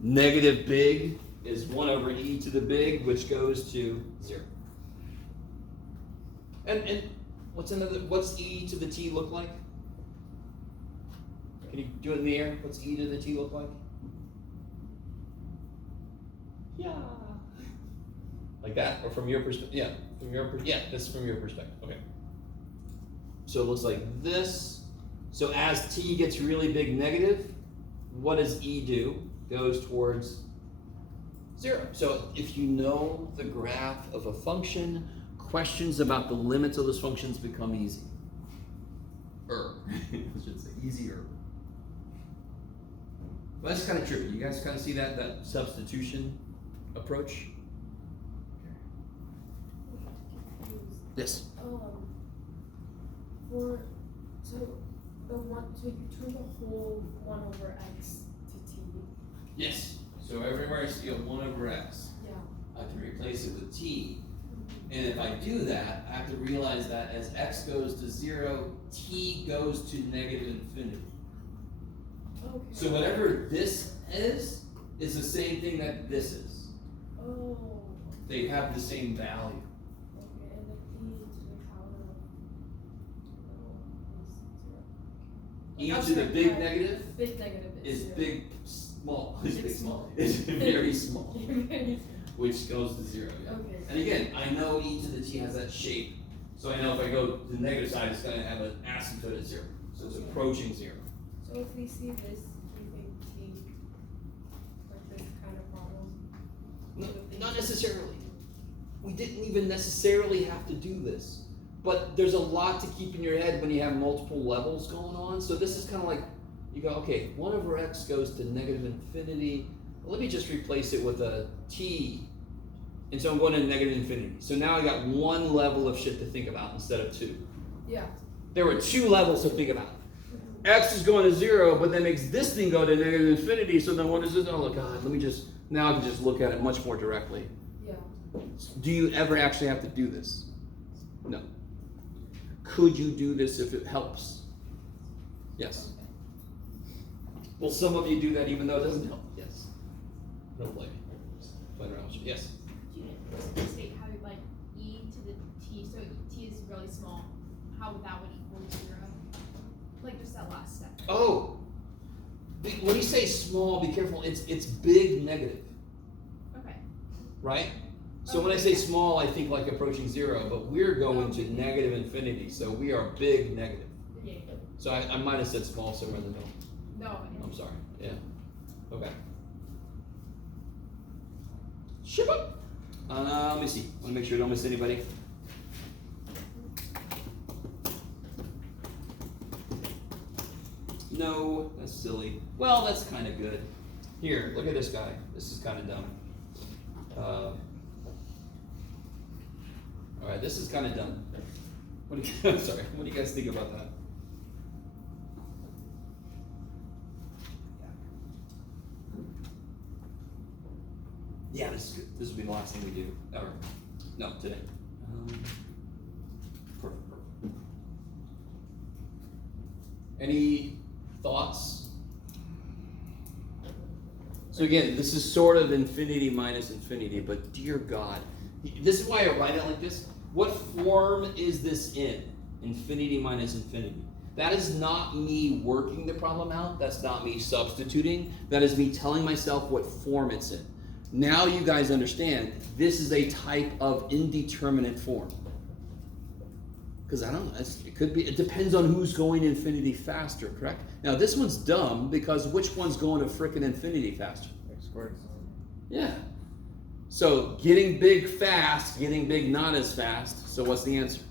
negative big is 1 over e to the big, which goes to 0. And what's e to the t look like? Can you do it in the air? What's e to the t look like? Yeah. Like that, or from your perspective? Yeah, this is from your perspective. Okay. So it looks like this. So as t gets really big negative, what does e do? Goes towards 0. So if you know the graph of a function, questions about the limits of those functions become easy. I should say easier. Well, that's kind of true. You guys kind of see that substitution approach? Yes. So you turn the whole 1 over x to t. Yes. So everywhere I see a 1 over x, Yeah. I can replace it with t. And if I do that, I have to realize that as x goes to 0, t goes to negative infinity. Okay. So whatever this is the same thing that this is. Oh. They have the same value. Okay, and then e to the power is 0. E Oh, to the sorry, big negative Big negative is 0. big small. Is It's big small. small. It's very small. Very small. Which goes to 0. Yeah. Okay. And again, I know e to the t has that shape So I know if I go to the negative side, it's gonna have an asymptote at 0. So it's approaching 0. So if we see this, do you think T, like this kind of problem? No, not necessarily. We didn't even necessarily have to do this. But there's a lot to keep in your head when you have multiple levels going on. So this is kind of like, you go, okay, 1 over x goes to negative infinity. Let me just replace it with a t. And so I'm going to negative infinity. So now I got 1 level of shit to think about instead of 2. Yeah. There were 2 levels to think about. X is going to 0, but that makes this thing go to negative infinity. So then what is this? Oh God, now I can just look at it much more directly. Yeah. Do you ever actually have to do this? No. Could you do this if it helps? Yes. Well, some of you do that even though it doesn't help. Yes. Don't blame me. Playing around with you. Yes. You didn't state how like e to the t, so t is really small. How that would equal 0? Like just that last step. Oh. When you say small, be careful. It's big negative, Okay. right? So when I say small, I think like approaching 0, but we're going to negative infinity, so we are big negative. Yeah. So I might have said small somewhere in the middle. No. I'm sorry. Yeah. Okay. Shibba. Let me see. I want to make sure I don't miss anybody. No, that's silly. Well, that's kind of good. Here, look at this guy. This is kind of dumb. All right, this is kind of dumb. What do you? I'm sorry. What do you guys think about that? Yeah, this is good. This will be the last thing we do ever. No, today. Perfect. Any thoughts? So again, this is sort of infinity minus infinity, but dear God, this is why I write it like this. What form is this in? Infinity minus infinity. That is not me working the problem out. That's not me substituting. That is me telling myself what form it's in. Now you guys understand this is a type of indeterminate form. Because I don't know, it could be, it depends on who's going infinity faster, correct? Now this one's dumb because which one's going to frickin' infinity faster? X squared. Yeah. So getting big fast, getting big not as fast. So what's the answer?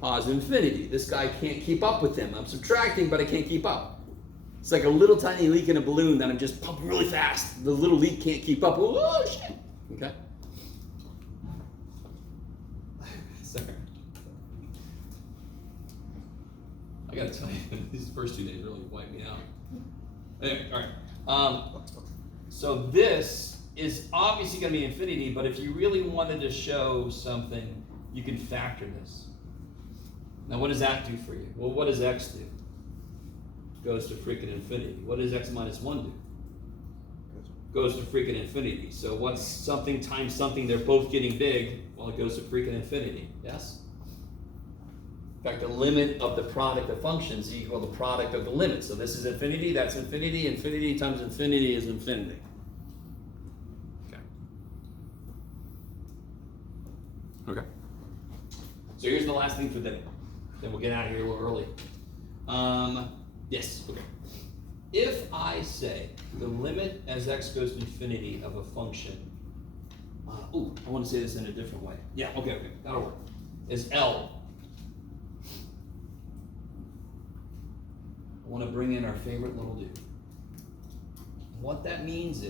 Positive infinity. This guy can't keep up with him. I'm subtracting, but I can't keep up. It's like a little tiny leak in a balloon that I'm just pumping really fast. The little leak can't keep up. Oh shit. Okay. Sorry. I gotta tell you, these first 2 days really wiped me out. Anyway, all right. So this is obviously gonna be infinity, but if you really wanted to show something, you can factor this. Now what does that do for you? Well, what does x do? Goes to freaking infinity. What does x minus 1 do? Goes to freaking infinity. So what's something times something, they're both getting big, well it goes to freaking infinity, yes? In fact, the limit of the product of functions is equal to the product of the limit. So this is infinity, that's infinity, infinity times infinity is infinity. Okay. Okay. So here's the last thing for today. Then we'll get out of here a little early. Yes, okay. If I say the limit as x goes to infinity of a function, I want to say this in a different way. Yeah, okay, that'll work. Is L. I want to bring in our favorite little dude. What that means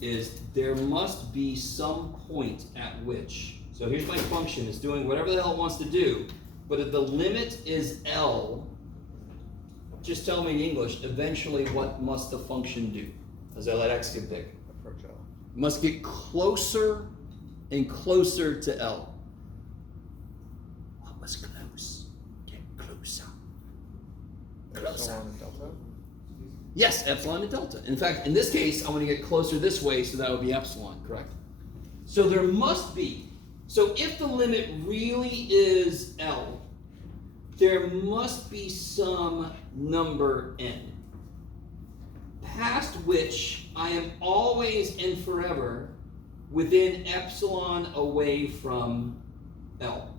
is there must be some point at which, so here's my function, it's doing whatever the hell it wants to do, but if the limit is L, just tell me in English, eventually what must the function do as I let x get big? Approach L. Must get closer and closer to L. What was close? Get closer. Closer. Epsilon and delta. Yes, epsilon and delta. In fact, in this case, I want to get closer this way, so that would be epsilon, correct? So there must be, so if the limit really is L, there must be some number n, past which I am always and forever within epsilon away from L.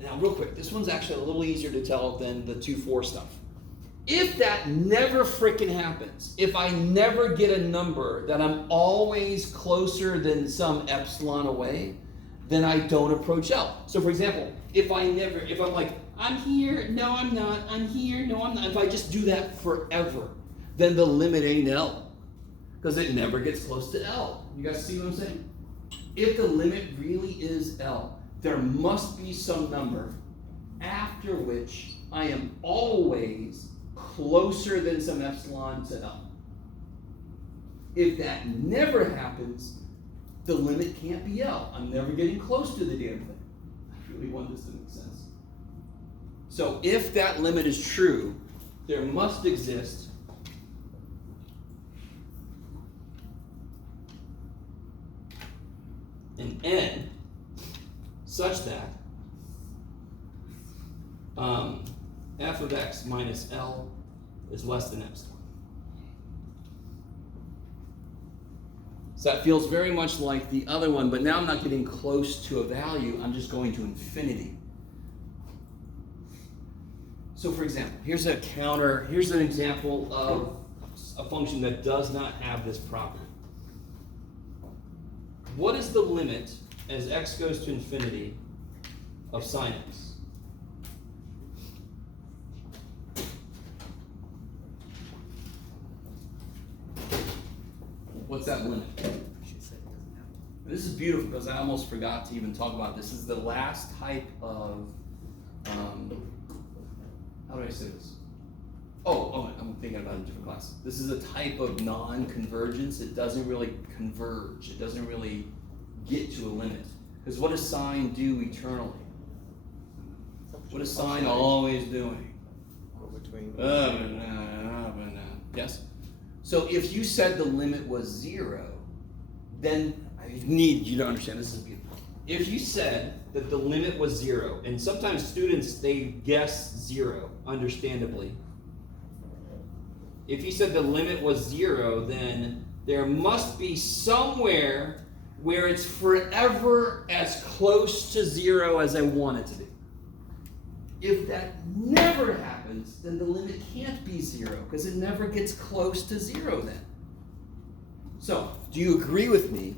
Now, real quick, this one's actually a little easier to tell than the 2-4 stuff. If that never frickin' happens, if I never get a number that I'm always closer than some epsilon away, then I don't approach L. So for example, if I'm like, I'm here, no I'm not, I'm here, no I'm not, if I just do that forever, then the limit ain't L, because it never gets close to L. You guys see what I'm saying? If the limit really is L, there must be some number after which I am always closer than some epsilon to L. If that never happens, the limit can't be L. I'm never getting close to the damn thing. I really want this to make sense. So if that limit is true, there must exist an n such that f of x minus L is less than epsilon. So that feels very much like the other one, but now I'm not getting close to a value, I'm just going to infinity. So for example, here's an example of a function that does not have this property. What is the limit as x goes to infinity of sine x? What's that limit? She said it doesn't have. This is beautiful because I almost forgot to even talk about this. This is the last type of, how do I say this? Oh, I'm thinking about a different class. This is a type of non-convergence. It doesn't really converge. It doesn't really get to a limit. Because what does sine do eternally? What is sine always doing? Go between. Yes? So if you said the limit was 0, then I need you to understand, this is beautiful. If you said that the limit was 0, and sometimes students, they guess 0, understandably. If you said the limit was 0, then there must be somewhere where it's forever as close to 0 as I want it to be. If that never happens, then the limit can't be 0, because it never gets close to 0 then. So, do you agree with me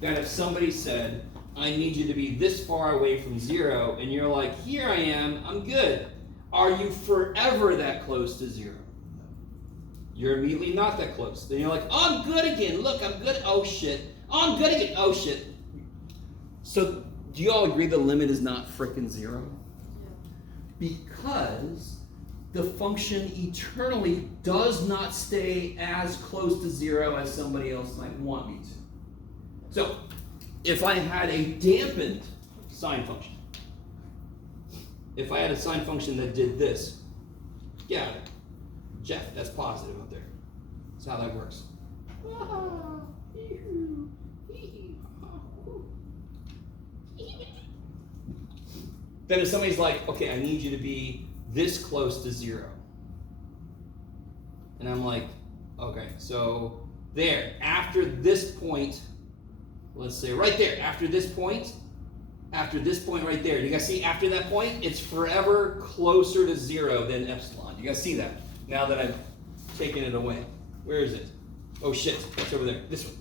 that if somebody said, I need you to be this far away from 0, and you're like, here I am, I'm good. Are you forever that close to 0? You're immediately not that close. Then you're like, oh, I'm good again. Look, I'm good. Oh, shit. Oh, I'm good again. Oh, shit. So, do you all agree the limit is not frickin' 0? Because the function eternally does not stay as close to 0 as somebody else might want me to. So, if I had a dampened sine function, if I had a sine function that did this, yeah, Jeff, that's positive up there. That's how that works. Then if somebody's like, okay, I need you to be this close to 0. And I'm like, okay, so there, after this point, let's say right there, after this point right there, you guys see after that point, it's forever closer to 0 than epsilon. You guys see that? Now that I've taken it away. Where is it? Oh shit, it's over there, this one.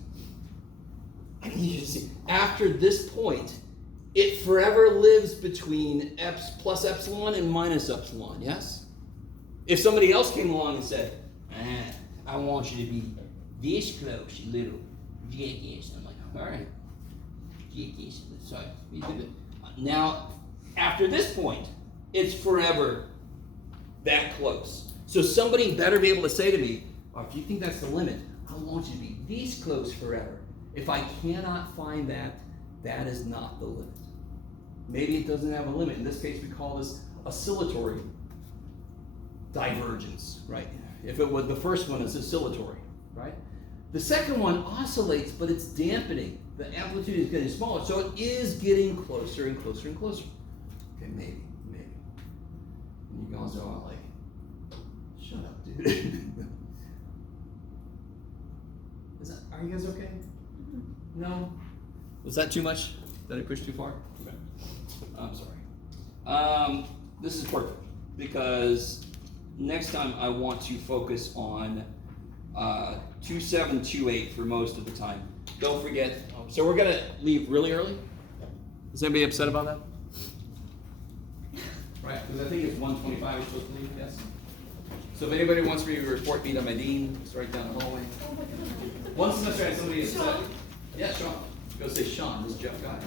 I need you to see, after this point, it forever lives between plus epsilon and minus epsilon, yes? If somebody else came along and said, I want you to be this close, you little jackass. I'm like, all right, jackass, sorry. Now, after this point, it's forever that close. So somebody better be able to say to me, if you think that's the limit, I want you to be this close forever. If I cannot find that, that is not the limit. Maybe it doesn't have a limit. In this case, we call this oscillatory divergence, right? If it was the first one is oscillatory, right? The second one oscillates, but it's dampening. The amplitude is getting smaller, so it is getting closer and closer and closer. Okay, maybe. And you guys are all like, shut up, dude. Are you guys okay? No? Was that too much? Did I push too far? Okay. I'm sorry. This is perfect, because next time I want to focus on 2728 for most of the time. Don't forget, so we're gonna leave really early? Is anybody upset about that? Right, because I think it's 1:25 we're supposed to leave, yes? So if anybody wants me to report me to my dean, it's right down the hallway. One semester I had somebody that said, yeah, Sean, go say Sean, this is Jeff Guy.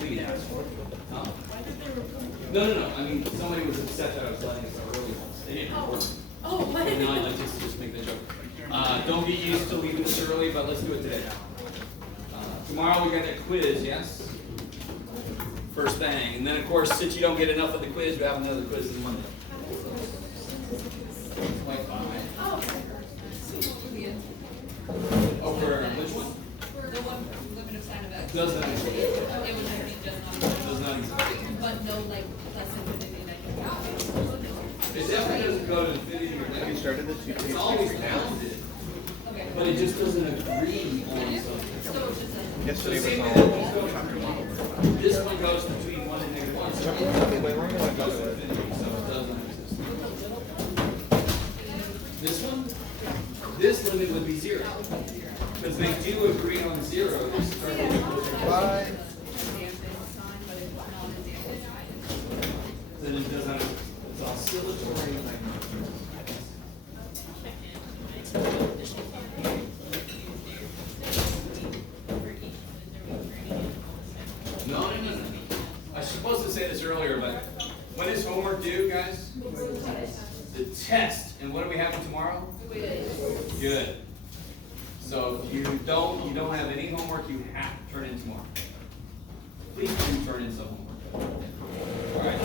We can ask for it. Huh? No, I mean, somebody was upset that I was letting us go early. They didn't report me. Oh, what? And now I like just make that joke. Don't get used to leaving this early, but let's do it today. Tomorrow we got that quiz, yes? First thing, and then of course, since you don't get enough of the quiz, we have another quiz on Monday. Like 5. Oh, for which one? The one limit of sign of X. Does not exist. It was actually just not. Does not exist. But no, like, less infinity that you have. It definitely doesn't go to infinity or You negative. started the two It's always bounded, Okay. but it just doesn't agree on something. So it's just a. Yesterday So same was thing all. that this one goes between 1 and -1. So Chuck, tell me way longer than I thought it would. infinity, so it doesn't exist. This one, this limit would be 0. Because they do agree on 0. They start getting closer to Bye. Then it doesn't, it's oscillatory. No. I was supposed to say this earlier, but when is homework due, guys? The test. And what are we having tomorrow? Good. So if you don't have any homework, you have to turn in tomorrow. Please do turn in some homework. All right.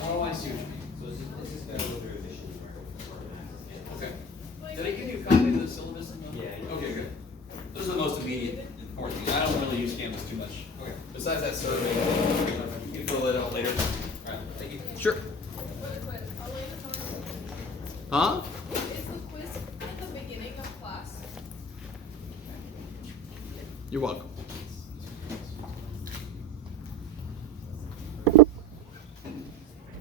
Oh, I see what you mean. Okay. Did I give you a copy of the syllabus? Yeah. Okay, good. Those are the most immediate important things. I don't really use Canvas too much. Okay. Besides that survey, you can fill it out later. All right. Thank you. Sure. Huh? Is the quiz at the beginning of class? You're welcome.